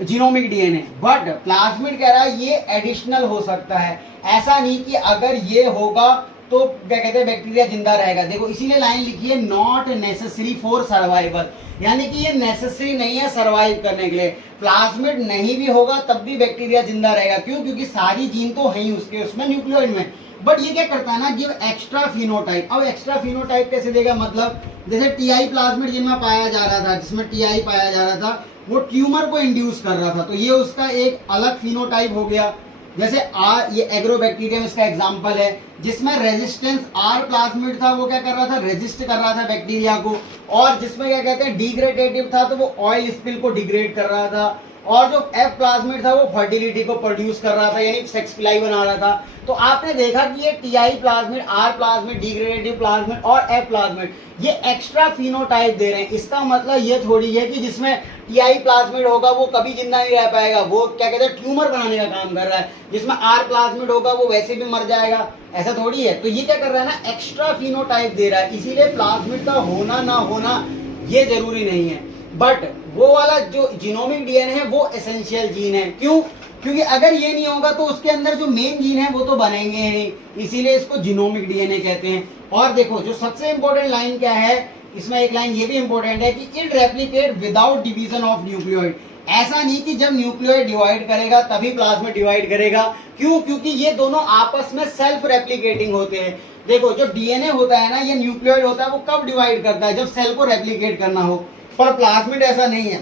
जीनोमिक डीएनए। बट प्लाज्मिड कह रहा है ये एडिशनल हो सकता है, ऐसा नहीं कि अगर ये होगा तो क्या कहते हैं बैक्टीरिया जिंदा रहेगा। देखो इसीलिए लाइन लिखी है, नॉट नेसेसरी फॉर सर्वाइवल, यानी कि ये नेसेसरी नहीं है सर्वाइव करने के लिए। प्लाज्मिड नहीं भी होगा तब भी बैक्टीरिया जिंदा रहेगा। क्यों? क्योंकि सारी जीन तो है ही उसके उसमें न्यूक्लियोइड में। बट ये क्या करता है ना, गिव एक्स्ट्रा फिनोटाइप। अब एक्स्ट्रा फिनोटाइप कैसे देगा, मतलब जैसे टीआई प्लाज्मिड जिनमें पाया जा रहा था, जिसमें टीआई पाया जा रहा था, वो ट्यूमर को इंड्यूस कर रहा था, तो ये उसका एक अलग फिनोटाइप हो गया। जैसे आर, ये एग्रोबैक्टीरियम इसका एग्जांपल है, जिसमें रेजिस्टेंस आर प्लाज्मिड था, वो क्या कर रहा था, रेजिस्ट कर रहा था बैक्टीरिया को। और जिसमें क्या कहते हैं डिग्रेडेटिव था, तो वो ऑयल स्पिल को डिग्रेड कर रहा था। और जो एफ प्लाज्मिड था वो फर्टिलिटी को प्रोड्यूस कर रहा था, यानी सेक्स पिलाई बना रहा था। तो आपने देखा कि ये Ti plasmid, R plasmid, degradative plasmid और एफ प्लाज्मिड ये एक्स्ट्रा फिनोटाइप दे रहे हैं। इसका मतलब ये थोड़ी है कि जिसमें टीआई प्लाज्मिड होगा वो कभी जिंदा नहीं रह पाएगा, वो क्या कहते हैं ट्यूमर बनाने का काम कर रहा है। जिसमें आर प्लाज्मिड होगा वो वैसे भी मर जाएगा, ऐसा थोड़ी है। तो ये क्या कर रहा है ना, एक्स्ट्रा फिनोटाइप दे रहा है। इसीलिए प्लाज्मिड का होना ना होना ये जरूरी नहीं है। बट वो वाला जो जीनोमिक डीएनए है वो एसेंशियल जीन है। क्यों? क्योंकि अगर ये नहीं होगा तो उसके अंदर जो मेन जीन है वो तो बनेंगे नहीं, इसीलिए इसको जीनोमिक डीएनए कहते हैं। और देखो जो सबसे इंपॉर्टेंट लाइन क्या है, इसमें एक लाइन ये भी इंपॉर्टेंट है कि it replicate without division of nucleoid. ऐसा नहीं कि जब न्यूक्लियोइड डिवाइड करेगा तभी प्लाज्मिड डिवाइड करेगा। क्यों? क्योंकि ये दोनों आपस में सेल्फ रेप्लिकेटिंग होते हैं। देखो जो डीएनए होता है ना, ये न्यूक्लियोइड होता है, वो कब डिवाइड करता है, जब सेल को रेप्लिकेट करना हो। पर प्लाज्मिड ऐसा नहीं है।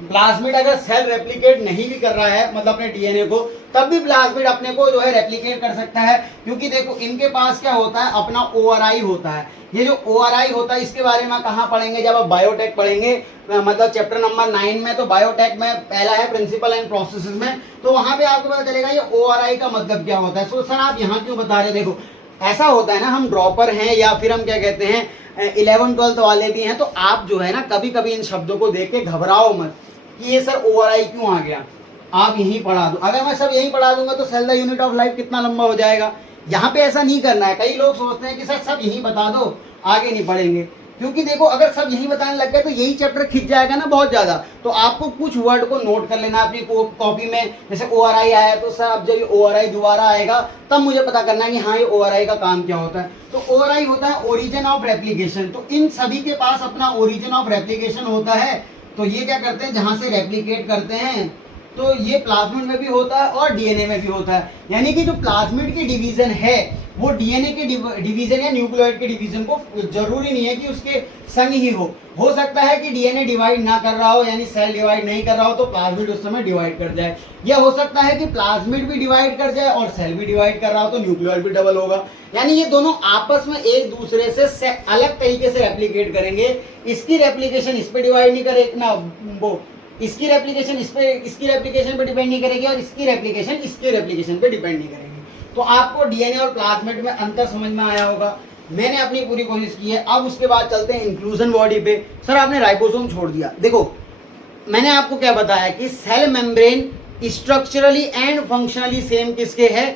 प्लाज्मिड अगर सेल रेप्लिकेट नहीं भी कर रहा है, मतलब अपने डीएनए को, तब भी प्लाज्मिड अपने को जो है रेप्लिकेट कर सकता है। क्योंकि देखो इनके पास क्या होता है, अपना ओआरआई होता है। ये जो ओआरआई होता है इसके बारे में कहाँ पढ़ेंगे, जब आप बायोटेक पढ़ेंगे, मतलब चैप्टर नंबर 9 में। तो बायोटेक में पहला है प्रिंसिपल एंड प्रोसेसेस में, तो वहां पे आपको पता चलेगा ये ओआरआई का मतलब क्या होता है। तो सर आप यहाँ क्यों बता रहे, देखो ऐसा होता है ना, हम ड्रॉपर हैं या फिर हम क्या कहते हैं 11-12 वाले भी हैं, तो आप जो है ना कभी कभी इन शब्दों को देख के घबराओ मत कि ये सर ओआरआई क्यों आ गया, आप यहीं पढ़ा दो। अगर मैं सब यहीं पढ़ा दूंगा तो cell the unit of life कितना लंबा हो जाएगा। यहाँ पे ऐसा नहीं करना है। कई लोग सोचते हैं कि सर सब यहीं बता दो, आगे नहीं पढ़ेंगे। क्योंकि देखो अगर सब यही बताने लग गए तो यही चैप्टर खिंच जाएगा ना बहुत ज्यादा। तो आपको कुछ वर्ड को नोट कर लेना अपनी कॉपी में, जैसे ORI आया तो सर अब जब ये ORI दोबारा आएगा तब मुझे पता करना है कि हाँ ये ORI का काम क्या होता है। तो ORI होता है ओरिजिन ऑफ रेप्लीकेशन। तो इन सभी के पास अपना ओरिजिन ऑफ रेप्लीकेशन होता है। तो ये क्या करते हैं, जहां से रेप्लीकेट करते हैं, तो ये प्लाज्मिड में भी होता है और डीएनए में भी होता है। यानी कि जो प्लाज्मिड की डिवीजन है वो डीएनए के डिवीजन या न्यूक्लियोइड के डिवीजन को जरूरी नहीं है कि उसके संग ही हो सकता है कि डीएनए डिवाइड ना कर रहा हो, यानी सेल डिवाइड नहीं कर रहा हो, तो प्लाज्मिड उस समय डिवाइड कर जाए। या हो सकता है कि प्लाज्मिड भी डिवाइड कर जाए और सेल भी डिवाइड कर रहा हो, तो न्यूक्लियोइड भी डबल होगा। यानी ये दोनों आपस में एक दूसरे से अलग तरीके से रेप्लीकेट करेंगे। इसकी रेप्लीकेशन इस पे डिवाइड नहीं करेगी ना, वो इसकी रेप्लीकेशन इसकी रेप्लीकेशन पे डिपेंड नहीं करेगी, और इसकी रेप्लीकेशन इसके रेप्लीकेशन पे डिपेंड नहीं करेगी। तो आपको डीएनए और प्लाज्मिड में अंतर समझ में आया होगा। मैंने अपनी पूरी कोशिश की है। अब उसके बाद चलते हैं इंक्लूजन बॉडी पे। सर आपने राइबोसोम छोड़ दिया। देखो मैंने आपको क्या बताया कि cell membrane structurally and functionally same किसके है,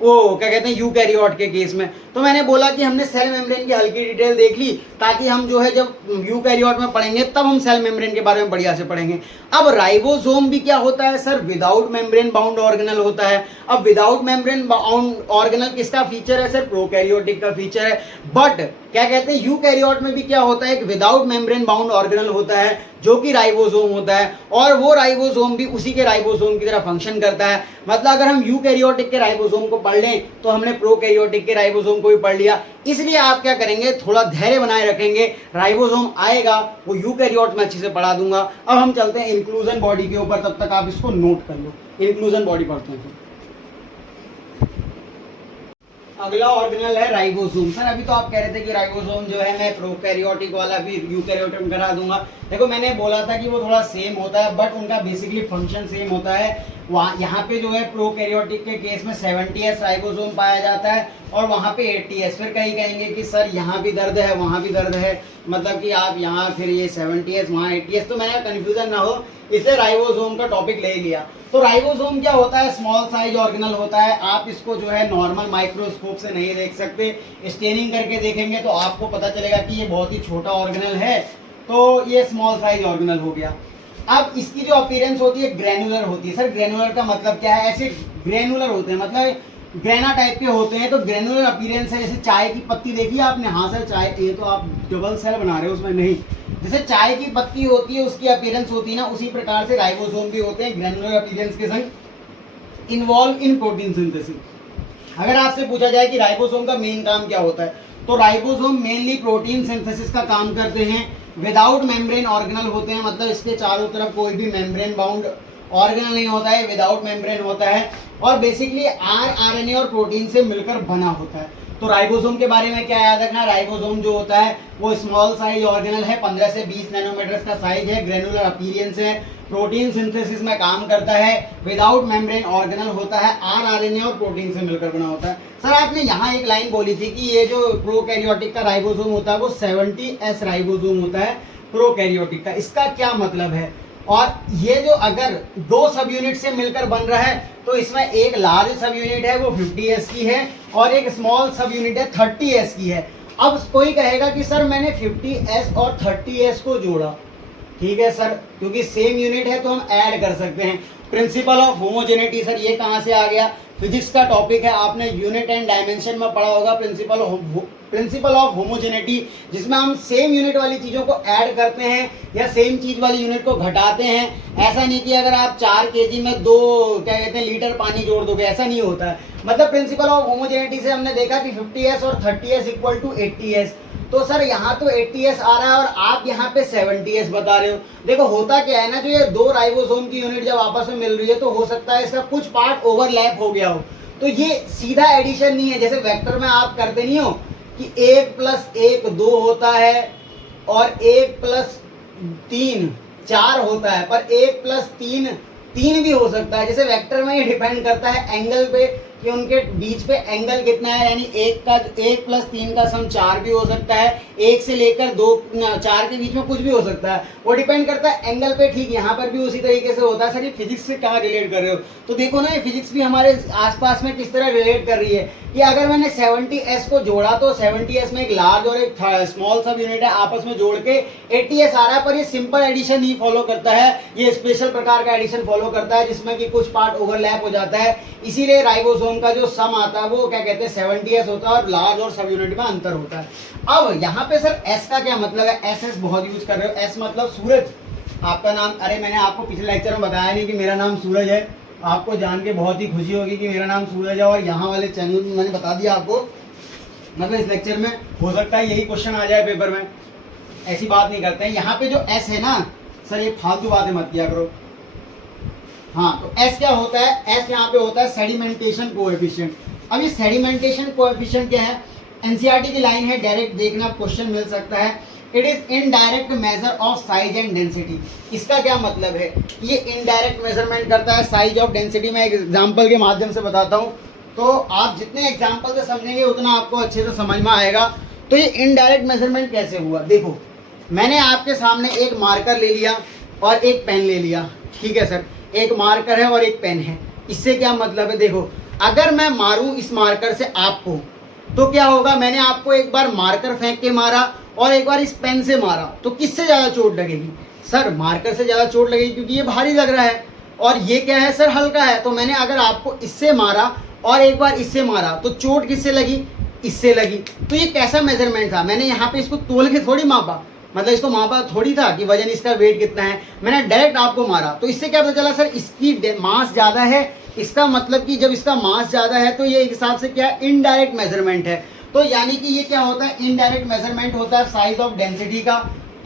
वो क्या कहते हैं यूकैरियोट के केस में। तो मैंने बोला कि हमने सेल मेम्ब्रेन की हल्की डिटेल देख ली, ताकि हम जो है जब यूकैरियोट में पढ़ेंगे तब हम सेल मेम्ब्रेन के बारे में बढ़िया से पढ़ेंगे। अब राइबोसोम भी क्या होता है sir, without membrane bound organelle होता है। अब विदाउट मेम्ब्रेन बाउंड ऑर्गेनल किसका फीचर है सर, प्रोकैरियोटिक का फीचर है। बट क्या कहते हैं यूकैरियोट में भी क्या होता है, एक विदाउट मेम्ब्रेन बाउंड ऑर्गेनल होता है जो कि राइबोसोम होता है, और वो राइबोसोम भी उसी के राइबोसोम की तरह फंक्शन करता है। मतलब अगर हम यूकैरियोटिक के राइबोसोम को पढ़ लें तो हमने प्रोकैरियोटिक के राइबोसोम को भी पढ़ लिया। इसलिए आप क्या करेंगे, थोड़ा धैर्य बनाए रखेंगे, राइबोसोम आएगा वो यूकैरियोट में अच्छे से पढ़ा दूंगा। अब हम चलते हैं इंक्लूजन बॉडी के ऊपर, तब तक आप इसको नोट कर लो। इंक्लूजन बॉडी पढ़ते हैं। अगला ऑर्गेनल है राइबोसोम। सर अभी तो आप कह रहे थे कि राइबोसोम जो है मैं प्रोकैरियोटिक वाला भी यूकैरियोटिक में करा दूंगा। देखो मैंने बोला था कि वो थोड़ा सेम होता है, बट उनका बेसिकली फंक्शन सेम होता है। वहाँ यहाँ पे जो है प्रोकैरियोटिक के केस में 70S राइबोसोम पाया जाता है और वहाँ पे 80S। फिर कहीं कहेंगे कि सर यहाँ भी दर्द है वहाँ भी दर्द है, मतलब कि आप यहाँ फिर ये 70S वहाँ 80S, तो मैंने कन्फ्यूजन ना हो इसलिए राइबोसोम का टॉपिक ले लिया। तो राइबोसोम क्या होता है, स्मॉल साइज ऑर्गेनल होता है। आप इसको जो है नॉर्मल माइक्रोस्कोप से नहीं देख सकते, स्टेनिंग करके देखेंगे तो आपको पता चलेगा कि ये बहुत ही छोटा ऑर्गेनल है। तो ये स्मॉल साइज ऑर्गेनल हो गया। अब इसकी जो अपीयरेंस होती है ग्रैनुलर होती है। सर ग्रैनुलर का मतलब क्या है, ऐसे ग्रैनुलर होते हैं मतलब ग्रेना टाइप के होते हैं। तो ग्रैनुलर अपीयरेंस है, जैसे चाय की पत्ती देखी आपने, हाँ सर चाय, ये तो आप डबल सेल बना रहे हो उसमें नहीं, जैसे चाय की पत्ती होती है उसकी अपीयरेंस होती है ना, उसी प्रकार से राइबोसोम भी होते हैं ग्रैनुलर अपीयरेंस के संग इन्वॉल्व इन प्रोटीन सिंथेसिस। अगर आपसे पूछा जाए कि राइबोसोम का मेन काम क्या होता है, तो राइबोसोम मेनली प्रोटीन सिंथेसिस का काम करते हैं। विदाउट मेम्ब्रेन ऑर्गेनल होते हैं, मतलब इसके चारों तरफ कोई भी मेम्ब्रेन बाउंड ऑर्गेनल नहीं होता है, विदाउट मेम्ब्रेन होता है, और बेसिकली RNA और प्रोटीन से मिलकर बना होता है। तो राइबोसोम के बारे में क्या याद रखना, राइबोसोम जो होता है वो स्मॉल साइज ऑर्गेनल है, 15 से 20 नैनोमीटर का साइज है, ग्रेनुलर अपीयरेंस है, प्रोटीन सिंथेसिस में काम करता है, विदाउट मेम्ब्रेन ऑर्गेनल होता है, RNA और प्रोटीन से मिलकर बना होता है। सर आपने यहाँ एक लाइन बोली थी कि ये जो प्रोकैरियोटिक का राइबोसोम होता है वो 70S राइबोसोम होता है प्रोकैरियोटिक का। इसका क्या मतलब है, और ये जो अगर 2 सब यूनिट से मिलकर बन रहा है तो इसमें एक लार्ज सब यूनिट है वो 50S की है और एक स्मॉल सब यूनिट है 30S की है। अब कोई कहेगा कि सर मैंने 50S और 30S को जोड़ा, ठीक है सर, क्योंकि सेम यूनिट है तो हम ऐड कर सकते हैं। प्रिंसिपल ऑफ होमोजेनिटी, सर ये कहाँ से आ गया, फिजिक्स का टॉपिक है, आपने यूनिट एंड डायमेंशन में पढ़ा होगा प्रिंसिपल ऑफ होमोजेनिटी, जिसमें हम सेम यूनिट वाली चीज़ों को ऐड करते हैं या सेम चीज़ वाली यूनिट को घटाते हैं। ऐसा नहीं कि अगर आप 4 kg में 2 क्या कहते हैं लीटर पानी जोड़ दोगे, ऐसा नहीं होता है। मतलब प्रिंसिपल ऑफ होमोजेनिटी से हमने देखा कि 50S और 30S इक्वल टू 80S। तो सर यहाँ तो 80S आ रहा है और आप यहाँ पे 70S बता रहे हो। देखो होता क्या है ना, जो ये 2 राइबोसोम की यूनिट जब आपस में मिल रही है तो हो सकता है इसका कुछ पार्ट ओवरलैप हो गया हो। तो ये सीधा एडिशन नहीं है, जैसे वेक्टर में आप करते नहीं हो कि 1 + 1 2 होता है और 1 + 3 4 होता है, पर 1 + 3 3 भी हो सकता है। जैसे वेक्टर में ये डिपेंड करता है एंगल पे कि उनके बीच पे एंगल कितना है, यानी 1 + 3 का सम 4 भी हो सकता है, 1 से लेकर 2 4 के बीच में कुछ भी हो सकता है, वो डिपेंड करता है एंगल पे। ठीक यहाँ पर भी उसी तरीके से होता है। सर ये फिजिक्स से कहाँ रिलेट कर रहे हो, तो देखो ना ये फिजिक्स भी हमारे आसपास में किस तरह रिलेट कर रही है कि अगर मैंने 70s को जोड़ा तो 70s में एक लार्ज और एक स्मॉल सब यूनिट है, आपस में जोड़ के 80s आ रहा है, पर ये सिंपल एडिशन ही फॉलो करता है, ये स्पेशल प्रकार का एडिशन फॉलो करता है जिसमें कि कुछ पार्ट ओवरलैप हो जाता है। इसीलिए राइबोसोम का जो सम आता है वो क्या कहते हैं 70s होता है और लार्ज और सब यूनिट में अंतर होता है। अब यहाँ पे सर एस का क्या मतलब है, एस बहुत यूज कर रहे हो, एस मतलब सूरज। आपका नाम, अरे मैंने आपको पिछले लेक्चर में बताया नहीं कि मेरा नाम सूरज है, आपको जान के बहुत ही खुशी होगी कि मेरा नाम सूरज है, और यहाँ वाले चैनल में मैंने बता दिया आपको। मतलब इस लेक्चर में हो सकता है यही क्वेश्चन आ जाए पेपर में, ऐसी बात नहीं करते हैं। यहाँ पे जो एस है ना सर, ये फालतू बातें मत किया करो। हाँ, तो एस क्या होता है, एस यहाँ पे होता है सेडिमेंटेशन कोएफिशिएंट। अब ये सेडिमेंटेशन कोएफिशिएंट क्या है, एनसीईआरटी की लाइन है, डायरेक्ट देखना क्वेश्चन मिल सकता है। It is indirect measure of size and density. इसका क्या मतलब है, ये इनडायरेक्ट मेजरमेंट करता है साइज ऑफ डेंसिटी। मैं एक एग्जांपल के माध्यम से बताता हूँ, तो आप जितने एग्जांपल से समझेंगे उतना आपको अच्छे से समझ में आएगा। तो ये इनडायरेक्ट मेजरमेंट कैसे हुआ, देखो मैंने आपके सामने एक मार्कर ले लिया और एक पेन ले लिया, ठीक है सर, एक मार्कर है और एक पेन है। इससे क्या मतलब है, देखो अगर मैं मारूं इस मार्कर से आपको, तो क्या होगा, मैंने आपको एक बार मार्कर फेंक के मारा और एक बार इस पेन से मारा, तो किससे ज़्यादा चोट लगेगी, सर मार्कर से ज़्यादा चोट लगेगी, क्योंकि ये भारी लग रहा है और ये क्या है सर, हल्का है। तो मैंने अगर आपको इससे मारा और एक बार इससे मारा, तो चोट किससे लगी, इससे लगी। तो ये कैसा मेजरमेंट था, मैंने यहाँ पे इसको तोल के थोड़ी मापा, मतलब इसको मापा थोड़ी था कि वजन इसका वेट कितना है, मैंने डायरेक्ट आपको मारा। तो इससे क्या पता चला सर, इसकी मास ज़्यादा है। इसका मतलब कि जब इसका मास ज़्यादा है तो ये एक हिसाब से क्या है, इनडायरेक्ट मेजरमेंट है। तो यानी कि ये क्या होता है, इनडायरेक्ट मेजरमेंट होता है साइज ऑफ डेंसिटी का।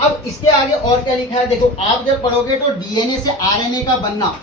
अब इसके आगे और क्या लिखा है, देखो आप जब पढ़ोगे तो डीएनए से आरएनए का बनना,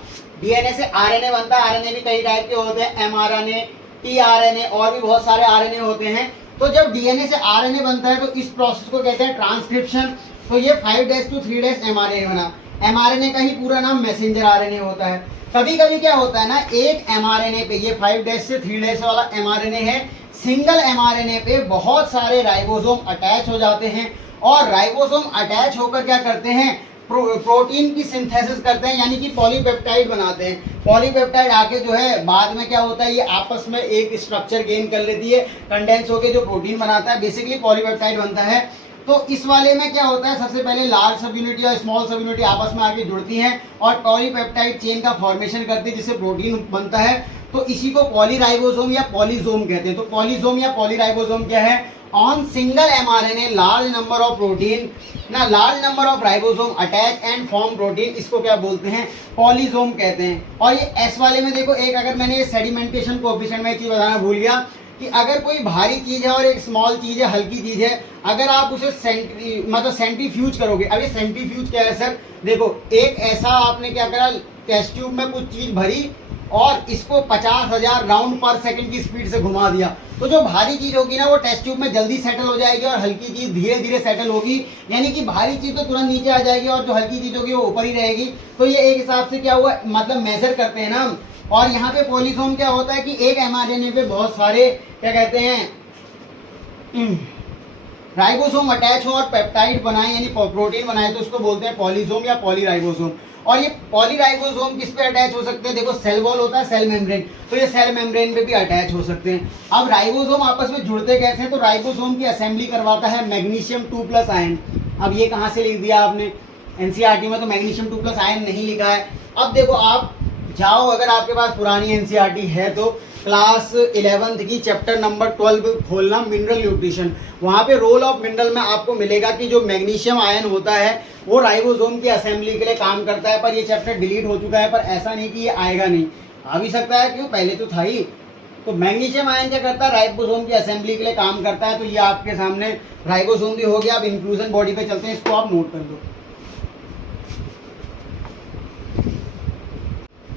डीएनए से आरएनए बनता है। आरएनए भी कई टाइप के होते हैं, एमआरएनए, टीआरएनए और भी बहुत सारे आरएनए होते हैं। तो जब डीएनए से आरएनए बनता है तो इस प्रोसेस को कहते हैं ट्रांसक्रिप्शन। तो ये 5' to 3' एमआरएनए बना। एमआरएनए का ही पूरा नाम मैसेंजर आरएनए होता है। कभी कभी क्या होता है ना, एक एमआरएनए पे, ये 5' से 3' वाला एमआरएनए है, सिंगल एमआरएनए पे बहुत सारे राइबोसोम अटैच हो जाते हैं और राइबोसोम अटैच होकर क्या करते हैं, प्रोटीन की सिंथेसिस करते हैं, यानी कि पॉलीपेप्टाइड बनाते हैं। पॉलीपेप्टाइड आके जो है बाद में क्या होता है, ये आपस में एक स्ट्रक्चर गेन कर लेती है, कंडेंस होकर जो प्रोटीन बनाता है, बेसिकली पॉलीपेप्टाइड बनता है। तो इस वाले में क्या होता है, सबसे पहले लार्ज सब यूनिटी और स्मॉल सब यूनिटी आपस में आके जुड़ती हैं और पॉलीपेप्टाइड चेन का फॉर्मेशन करती है जिससे प्रोटीन बनता है। तो इसी को पॉलीराइबोसोम या पॉलीजोम कहते हैं। तो पॉलीजोम या पॉलीराइबोसोम क्या है, on single mRNA large number of protein ना large number of ribosome attach and form protein, इसको क्या बोलते हैं, पॉलीजोम कहते हैं। और ये एस वाले में देखो, एक अगर मैंने ये सेडिमेंटेशन कोएफिशिएंट में एक चीज बताना भूल गया कि अगर कोई भारी चीज है और एक स्मॉल चीज है, हल्की चीज है, अगर आप उसे सेंट्रीफ्यूज करोगे। अभी सेंट्रीफ्यूज क्या है सर, देखो एक ऐसा आपने क्या करा, टेस्ट ट्यूब में कुछ चीज भरी और इसको 50,000 राउंड पर सेकंड की स्पीड से घुमा दिया, तो जो भारी चीज होगी ना वो टेस्ट ट्यूब में जल्दी सेटल हो जाएगी और हल्की चीज धीरे धीरे सेटल होगी। यानी कि भारी चीज तो तुरंत नीचे आ जाएगी और जो हल्की चीज होगी वो ऊपर ही रहेगी। तो ये एक हिसाब से क्या हुआ, मतलब मेजर करते हैं ना। और यहाँ पे पॉलीसोम क्या होता है कि एक एमआरएनए पे बहुत सारे क्या कहते हैं राइबोसोम अटैच हो और पेप्टाइड बनाए यानी प्रोटीन बनाए, तो उसको बोलते हैं पॉलीसोम या पॉलीराइबोसोम। और ये पॉलीराइबोसोम किस पे अटैच हो सकते हैं, देखो सेल वॉल होता है, सेल मेम्ब्रेन, तो ये सेल मेम्ब्रेन पे भी अटैच हो सकते हैं। अब राइबोसोम आपस में जुड़ते कैसे हैं, तो राइबोसोम की असेंबली करवाता है मैग्नीशियम 2+ आयन। अब ये कहाँ से लिख दिया आपने, एनसीईआरटी में तो मैग्नीशियम 2+ आयन नहीं लिखा है। अब देखो आप जाओ, अगर आपके पास पुरानी एनसीईआरटी है तो क्लास 11th की चैप्टर नंबर 12 खोलना, मिनरल न्यूट्रिशन। वहाँ पे रोल ऑफ मिनरल में आपको मिलेगा कि जो मैग्नीशियम आयन होता है वो राइबोसोम की असेंबली के लिए काम करता है। पर ये चैप्टर डिलीट हो चुका है, पर ऐसा नहीं कि ये आएगा नहीं, आ भी सकता है, क्यों, पहले तो था ही। तो मैग्नीशियम आयन क्या करता है, राइबोसोम की असेंबली के लिए काम करता है। तो ये आपके सामने राइबोसोम भी हो गया। अब इंक्लूजन बॉडी पे चलते हैं, इसको आप नोट कर दो।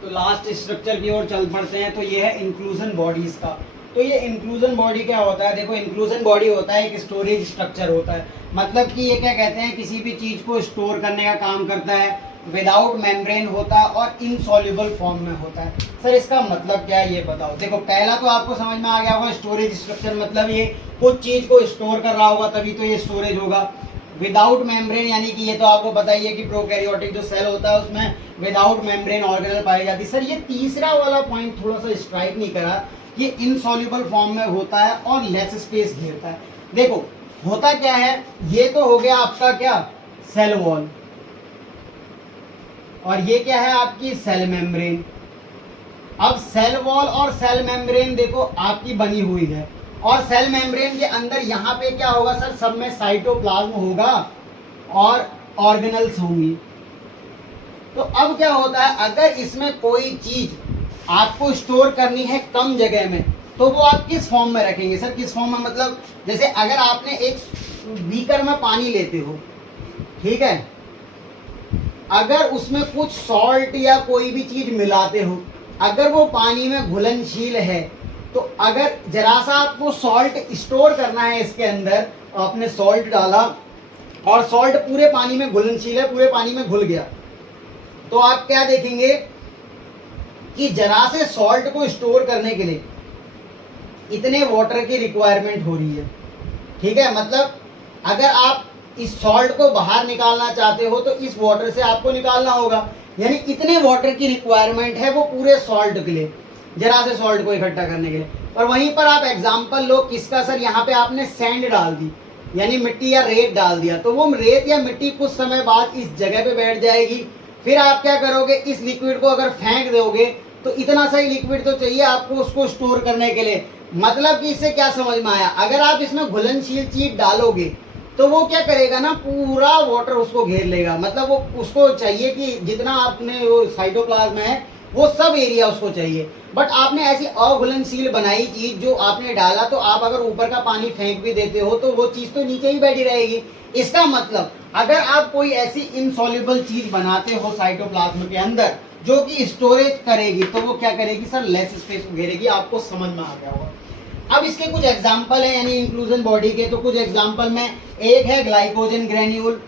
तो लास्ट स्ट्रक्चर की ओर चल पड़ते हैं। तो ये है इंक्लूजन बॉडीज का। तो ये इंक्लूजन बॉडी क्या होता है, देखो इंक्लूजन बॉडी होता है एक स्टोरेज स्ट्रक्चर होता है। मतलब कि ये क्या कहते हैं, किसी भी चीज़ को स्टोर करने का काम करता है। विदाउट मेम्ब्रेन होता है और इनसॉल्युबल फॉर्म में होता है। सर इसका मतलब क्या है ये बताओ। देखो पहला तो आपको समझ में आ गया होगा स्टोरेज स्ट्रक्चर, मतलब ये कुछ चीज को स्टोर कर रहा होगा तभी तो ये स्टोरेज होगा। विदाउट मेम्ब्रेन यानी कि ये तो आपको पता ही है कि प्रोकैरियोटिक जो सेल होता है उसमें विदाउट मेम्ब्रेन ऑर्गेनल पाई जाती है। सर ये तीसरा वाला पॉइंट थोड़ा सा स्ट्राइक नहीं करा, ये इनसॉल्युबल फॉर्म में होता है और लेस स्पेस घेरता है। देखो होता क्या है, ये तो हो गया आपका क्या सेल वॉल, और ये क्या है आपकी सेल मेम्ब्रेन। अब सेल वॉल और सेल मेम्ब्रेन देखो आपकी बनी हुई है, और सेल मेम्ब्रेन के अंदर यहाँ पे क्या होगा सर, सब में साइटोप्लाज्म होगा और ऑर्गेनल्स होंगी। तो अब क्या होता है, अगर इसमें कोई चीज आपको स्टोर करनी है कम जगह में, तो वो आप किस फॉर्म में रखेंगे सर, किस फॉर्म में, मतलब जैसे अगर आपने एक बीकर में पानी लेते हो, ठीक है, अगर उसमें कुछ सॉल्ट या कोई भी चीज मिलाते हो, अगर वो पानी में घुलनशील है, तो अगर जरा सा आपको सॉल्ट स्टोर करना है इसके अंदर, आपने सॉल्ट डाला और सॉल्ट पूरे पानी में घुलनशील है, पूरे पानी में घुल गया, तो आप क्या देखेंगे कि जरा से सॉल्ट को स्टोर करने के लिए इतने वाटर की रिक्वायरमेंट हो रही है। ठीक है, मतलब अगर आप इस सॉल्ट को बाहर निकालना चाहते हो तो इस वाटर से आपको निकालना होगा, यानी इतने वाटर की रिक्वायरमेंट है वो पूरे सॉल्ट के लिए, जरा से सॉल्ट को इकट्ठा करने के लिए। और वहीं पर आप एग्जांपल लो किसका सर, यहाँ पे आपने सैंड डाल दी, यानी मिट्टी या रेत डाल दिया, तो वो रेत या मिट्टी कुछ समय बाद इस जगह पे बैठ जाएगी। फिर आप क्या करोगे, इस लिक्विड को अगर फेंक दोगे तो इतना सही लिक्विड तो चाहिए आपको उसको स्टोर करने के लिए। मतलब कि इससे क्या समझ में आया, अगर आप इसमें घुलनशील चीज डालोगे तो वो क्या करेगा ना, पूरा वाटर उसको घेर लेगा। मतलब वो उसको चाहिए कि जितना आपने वो साइटोप्लाज्म है वो सब एरिया उसको चाहिए। बट आपने ऐसी अघुलनशील बनाई चीज जो आपने डाला, तो आप अगर ऊपर का पानी फेंक भी देते हो तो वो चीज तो नीचे ही बैठी रहेगी। इसका मतलब अगर आप कोई ऐसी इनसॉल्युबल चीज बनाते हो साइटोप्लाज्म के अंदर जो कि स्टोरेज करेगी, तो वो क्या करेगी सर, लेस स्पेस को घेरेगी। आपको समझ में आ गया होगा। अब इसके कुछ एग्जाम्पल है यानी इंक्लूजन बॉडी के, तो कुछ एग्जाम्पल में एक है ग्लाइकोजन ग्रेन्यूल,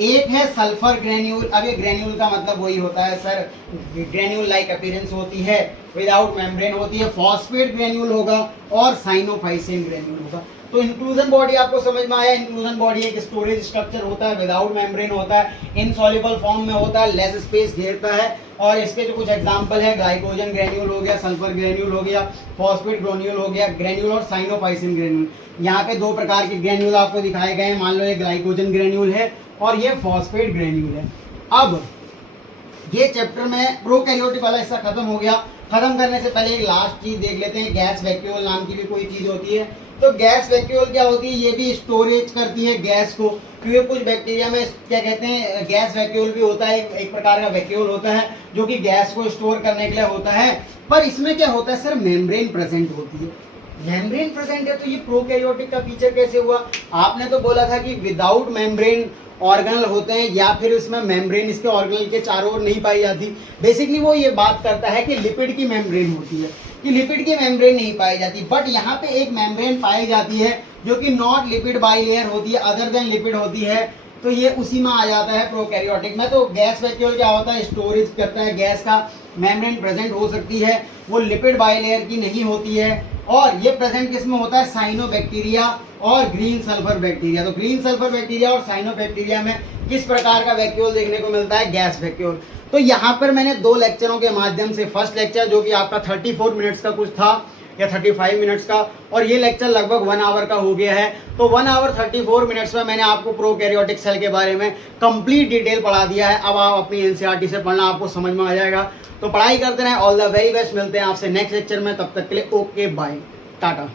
एक है सल्फर ग्रेन्यूल। अब ये ग्रेन्यूल का मतलब वही होता है सर, ग्रेन्यूल लाइक अपीयरेंस होती है, विदाउट मेम्ब्रेन होती है। फॉस्फेट ग्रेन्यूल होगा और साइनोफाइसिन ग्रेन्यूल होगा। तो इंक्लूजन बॉडी आपको समझ में आया। इंक्लूजन बॉडी एक स्टोरेज स्ट्रक्चर होता है, विदाउट मेम्ब्रेन होता है, इनसॉल्युबल फॉर्म में होता है, लेस स्पेस घेरता है। और इसके जो कुछ एग्जांपल है, ग्लाइकोजन ग्रेन्यूल हो गया, सल्फर ग्रेन्यूल हो गया, फॉस्फेट ग्रेन्यूल हो गया, ग्रेन्यूल और साइनोफाइसिन ग्रेन्यूल। यहाँ पे दो प्रकार के ग्रेन्यूल आपको दिखाए गए हैं। मान लो ये ग्लाइकोजन ग्रेन्यूल है और ये फॉस्फेट ग्रेन्यूल है। अब ये चैप्टर में प्रोकैरियोटिक वाला हिस्सा खत्म हो गया। खत्म करने से पहले एक लास्ट चीज देख लेते हैं, गैस वैक्यूल नाम की भी कोई चीज होती है। तो गैस वैक्यूल क्या होती है, ये भी स्टोरेज करती है गैस को, क्योंकि कुछ बैक्टीरिया में क्या कहते हैं गैस वैक्यूल भी होता है, एक प्रकार का वैक्यूल होता है जो कि गैस को स्टोर करने के लिए होता है। पर इसमें क्या होता है सर, मेम्ब्रेन प्रेजेंट होती है। मेम्ब्रेन प्रेजेंट है तो ये प्रोकैरियोटिक का फीचर कैसे हुआ। आपने तो बोला था कि विदाउट मेम्ब्रेन ऑर्गेनल होते हैं, या फिर इसमें मेम्ब्रेन इसके ऑर्गेनल के चारों ओर नहीं पाई जाती। बेसिकली वो ये बात करता है कि लिपिड की मेम्ब्रेन होती है, कि लिपिड की मेम्ब्रेन नहीं पाई जाती। बट यहाँ पे एक मेम्ब्रेन पाई जाती है जो कि नॉट लिपिड बाइलेयर होती है, अदर देन लिपिड होती है, तो ये उसी में आ जाता है प्रोकैरियोटिक में। तो गैस वैक्यूल क्या होता है, स्टोरेज करता है गैस का, मेम्ब्रेन प्रेजेंट हो सकती है, वो लिपिड बाइलेयर की नहीं होती है। और ये प्रेजेंट किस में होता है, साइनोबैक्टीरिया और ग्रीन सल्फर बैक्टीरिया। तो ग्रीन सल्फर बैक्टीरिया और साइनोबैक्टीरिया में किस प्रकार का वैक्यूल देखने को मिलता है, गैस वैक्यूल। तो यहाँ पर मैंने दो लेक्चरों के माध्यम से, फर्स्ट लेक्चर जो कि आपका 34 मिनट्स का कुछ था या 35 मिनट्स का, और ये लेक्चर लगभग 1 आवर का हो गया है। तो 1 आवर 34 मिनट्स में मैंने आपको प्रोकैरियोटिक सेल के बारे में कंप्लीट डिटेल पढ़ा दिया है। अब आप अपनी एनसीईआरटी से पढ़ना, आपको समझ में आ जाएगा। तो पढ़ाई करते रहें। All the very best. मिलते हैं आपसे नेक्स्ट लेक्चर में, तब तक के लिए ओके बाय टाटा।